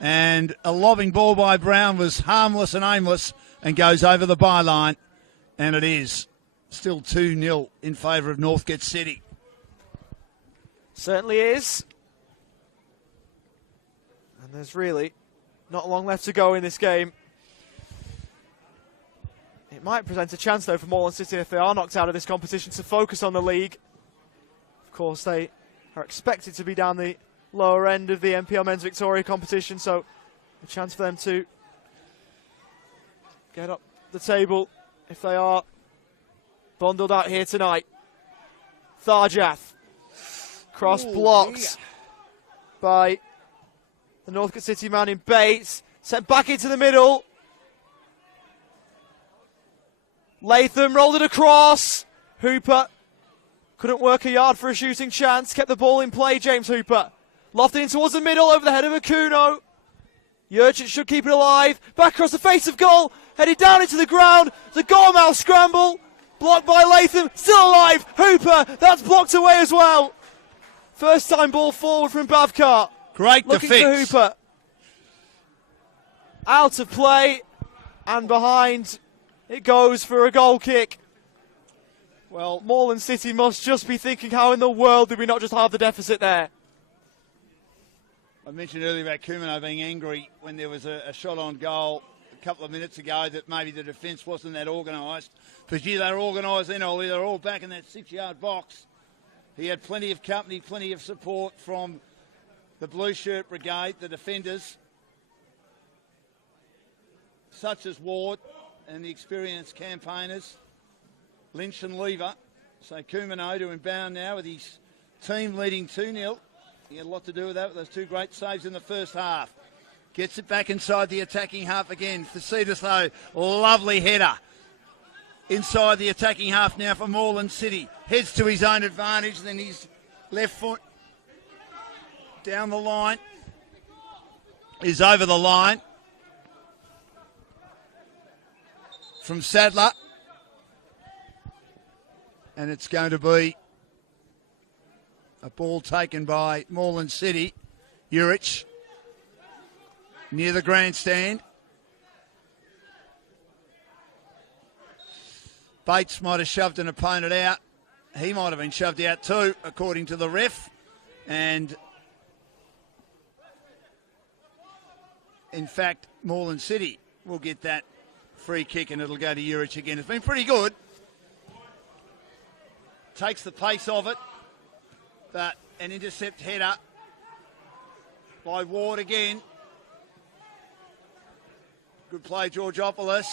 And a lobbing ball by Brown was harmless and aimless and goes over the byline. And it is still 2-0 in favour of Northcote City. Certainly is. And there's really not long left to go in this game. It might present a chance, though, for Moreland City if they are knocked out of this competition to focus on the league. Of course, they are expected to be down the lower end of the NPL Men's Victoria competition, so a chance for them to get up the table if they are bundled out here tonight. Tharjath. Cross blocks by the Northcote City man in Bates. Sent back into the middle. Latham rolled it across. Hooper couldn't work a yard for a shooting chance. Kept the ball in play, James Hooper. Lofted in towards the middle over the head of Akuno. Jurcic should keep it alive. Back across the face of goal. Headed down into the ground. The goal mouth scramble. Blocked by Latham. Still alive. Hooper. That's blocked away as well. First time ball forward from Bavkar. Great looking defence. For Hooper. Out of play. And behind it goes for a goal kick. Well, Moreland City must just be thinking, how in the world did we not just have the deficit there? I mentioned earlier about Kumino being angry when there was a shot on goal. couple of minutes ago that maybe the defence wasn't that organised. But gee, they were organised then, Ollie. They were all back in that 6-yard box. He had plenty of company, plenty of support from the Blue Shirt Brigade, the defenders, such as Ward and the experienced campaigners, Lynch and Lever. So Kumino to inbound now with his team leading 2-0. He had a lot to do with that, with those two great saves in the first half. Gets it back inside the attacking half again. Facetas, though, lovely header. Inside the attacking half now for Moreland City. Heads to his own advantage, then his left foot down the line. Is over the line. From Sadler. And it's going to be a ball taken by Moreland City. Urich near the grandstand. Bates might have shoved an opponent out. He might have been shoved out too, according to the ref. And in fact, Moreland City will get that free kick and it'll go to Urich again. It's been pretty good. Takes the pace of it, but an intercept header by Ward again. Good play, Georgopoulos.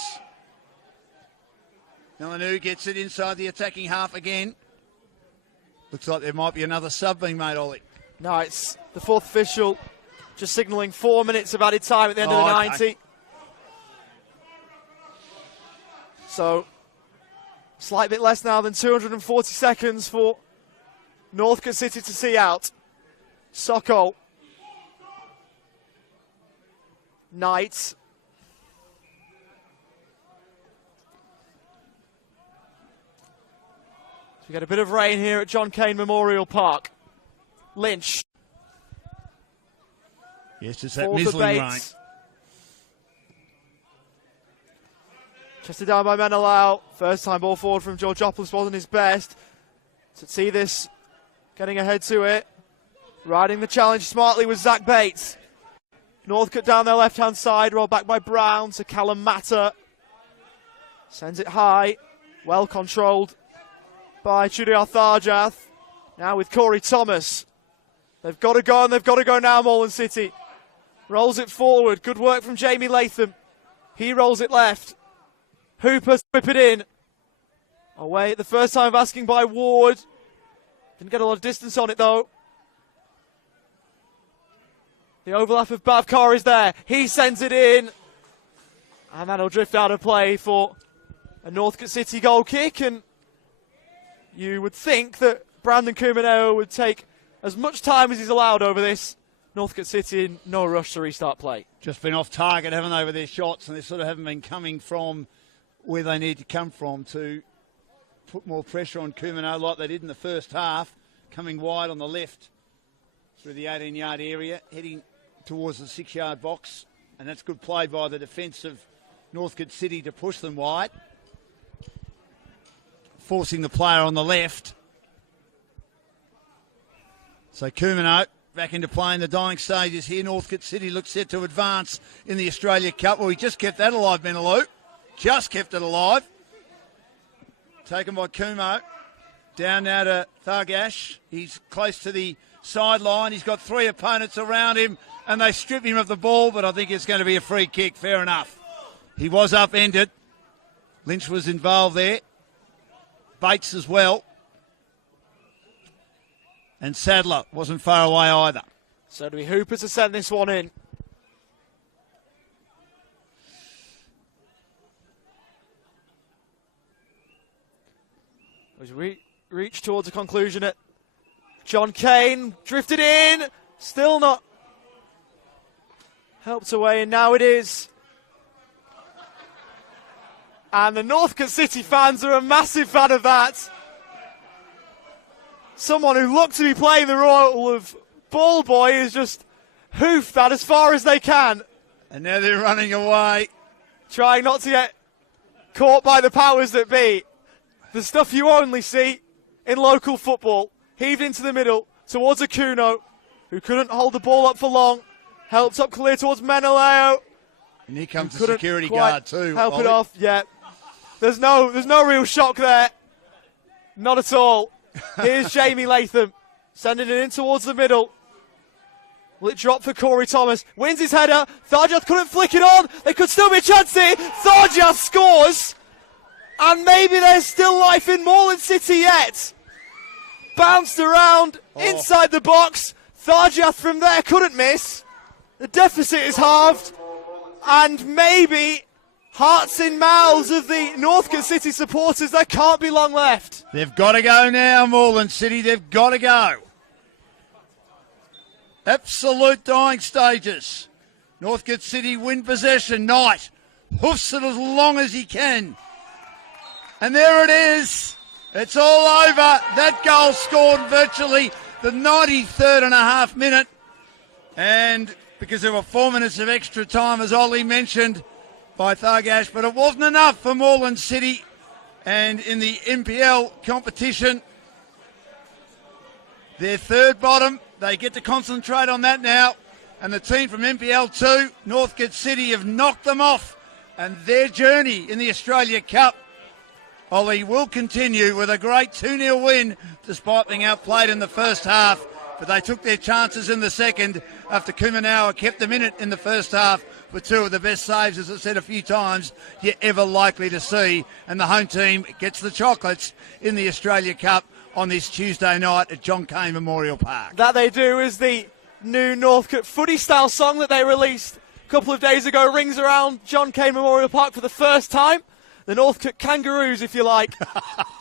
Melanu gets it inside the attacking half again. Looks like there might be another sub being made, Ollie. No, it's the fourth official just signalling 4 minutes of added time at the end of the 90. So, slight bit less now than 240 seconds for Northcote City to see out. Sokol. Knight. So we get a bit of rain here at John Cain Memorial Park. Lynch. Yes, just that mizzling rain. Chested down by Menelau. First time ball forward from Georgopoulos wasn't his best. So see this getting ahead to it. Riding the challenge smartly was Zach Bates. Northcote down their left-hand side. Rolled back by Brown to Callum Matter. Sends it high. Well controlled by Chudiar Tharjath. Now with Corey Thomas. They've got to go and they've got to go now, Moreland City. Rolls it forward. Good work from Jamie Latham. He rolls it left. Hooper whip it in. Away at the first time of asking by Ward. Didn't get a lot of distance on it though. The overlap of Bavkar is there. He sends it in. And that'll drift out of play for a Northcote City goal kick. And you would think that Brandon Kumaneo would take as much time as he's allowed over this. Northcote City in no rush to restart play. Just been off target, haven't they, with their shots, and they sort of haven't been coming from where they need to come from to put more pressure on Kumino like they did in the first half, coming wide on the left through the 18-yard area, heading towards the 6-yard box, and that's good play by the defence of Northcote City to push them wide, forcing the player on the left. So Kumino back into play in the dying stages here. Northcote City looks set to advance in the Australia Cup. Well, he just kept that alive, Benelou. Just kept it alive. Taken by Kumo. Down now to Thargash. He's close to the sideline. He's got three opponents around him and they strip him of the ball, but I think it's going to be a free kick. Fair enough. He was upended. Lynch was involved there. Bates as well. And Sadler wasn't far away either. So it'll be Hooper to send this one in. As we reach towards a conclusion at John Cain, drifted in, still not helped away, and now it is. And the Northcote City fans are a massive fan of that. Someone who looked to be playing the role of ball boy is just hoofed that as far as they can. And now they're running away. Trying not to get caught by the powers that be. The stuff you only see in local football. Heaved into the middle towards Akuno, who couldn't hold the ball up for long. Helped up clear towards Menelao. And here comes the Couldn't security quite guard too. help it Ollie. off. Yeah, there's no real shock there. Not at all. Here's Jamie Latham sending it in towards the middle. Will it drop for Corey Thomas? Wins his header. Tharjath couldn't flick it on. There could still be a chance here. Tharjath scores. And maybe there's still life in Moreland City yet. Bounced around inside the box. Tharjath from there couldn't miss. The deficit is halved. And maybe hearts in mouths of the Northcote City supporters. There can't be long left. They've got to go now, Moreland City. They've got to go. Absolute dying stages. Northcote City win possession. Knight hoofs it as long as he can. And there it is. It's all over. That goal scored virtually the 93rd and a half minute. And because there were 4 minutes of extra time, as Ollie mentioned, by Thargash, but it wasn't enough for Moreland City. And in the NPL competition, their third bottom, they get to concentrate on that now. And the team from NPL 2, Northcote City, have knocked them off. And their journey in the Australia Cup, Ollie, will continue with a great 2-0 win, despite being outplayed in the first half. But they took their chances in the second after Kumanawa kept them in it in the first half with 2 of the best saves, as I said a few times, you're ever likely to see. And the home team gets the chocolates in the Australia Cup on this Tuesday night at John Cain Memorial Park. That they do is the new Northcote footy style song that they released a couple of days ago. Rings around John Cain Memorial Park for the first time. The Northcote Kangaroos, if you like.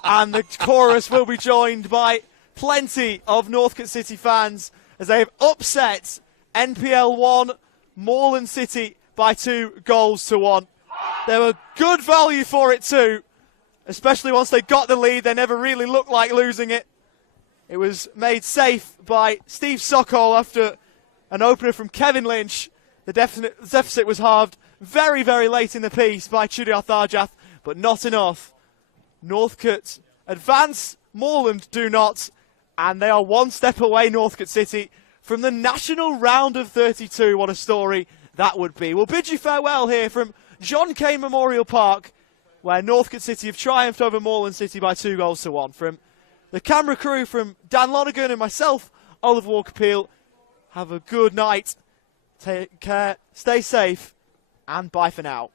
And the chorus will be joined by plenty of Northcote City fans as they have upset NPL 1 Moreland City by 2-1. They were good value for it too, especially once they got the lead. They never really looked like losing it. It was made safe by Steve Sokol after an opener from Kevin Lynch. The deficit was halved very, very late in the piece by Chudia Tharjath, but not enough. Northcote advance, Moreland do not, and they are one step away, Northcote City, from the national round of 32. What a story that would be. We'll bid you farewell here from John Cain Memorial Park, where Northcote City have triumphed over Moreland City by 2-1. From the camera crew, from Dan Lonergan and myself, Oliver Walker-Peel, have a good night. Take care, stay safe, and bye for now.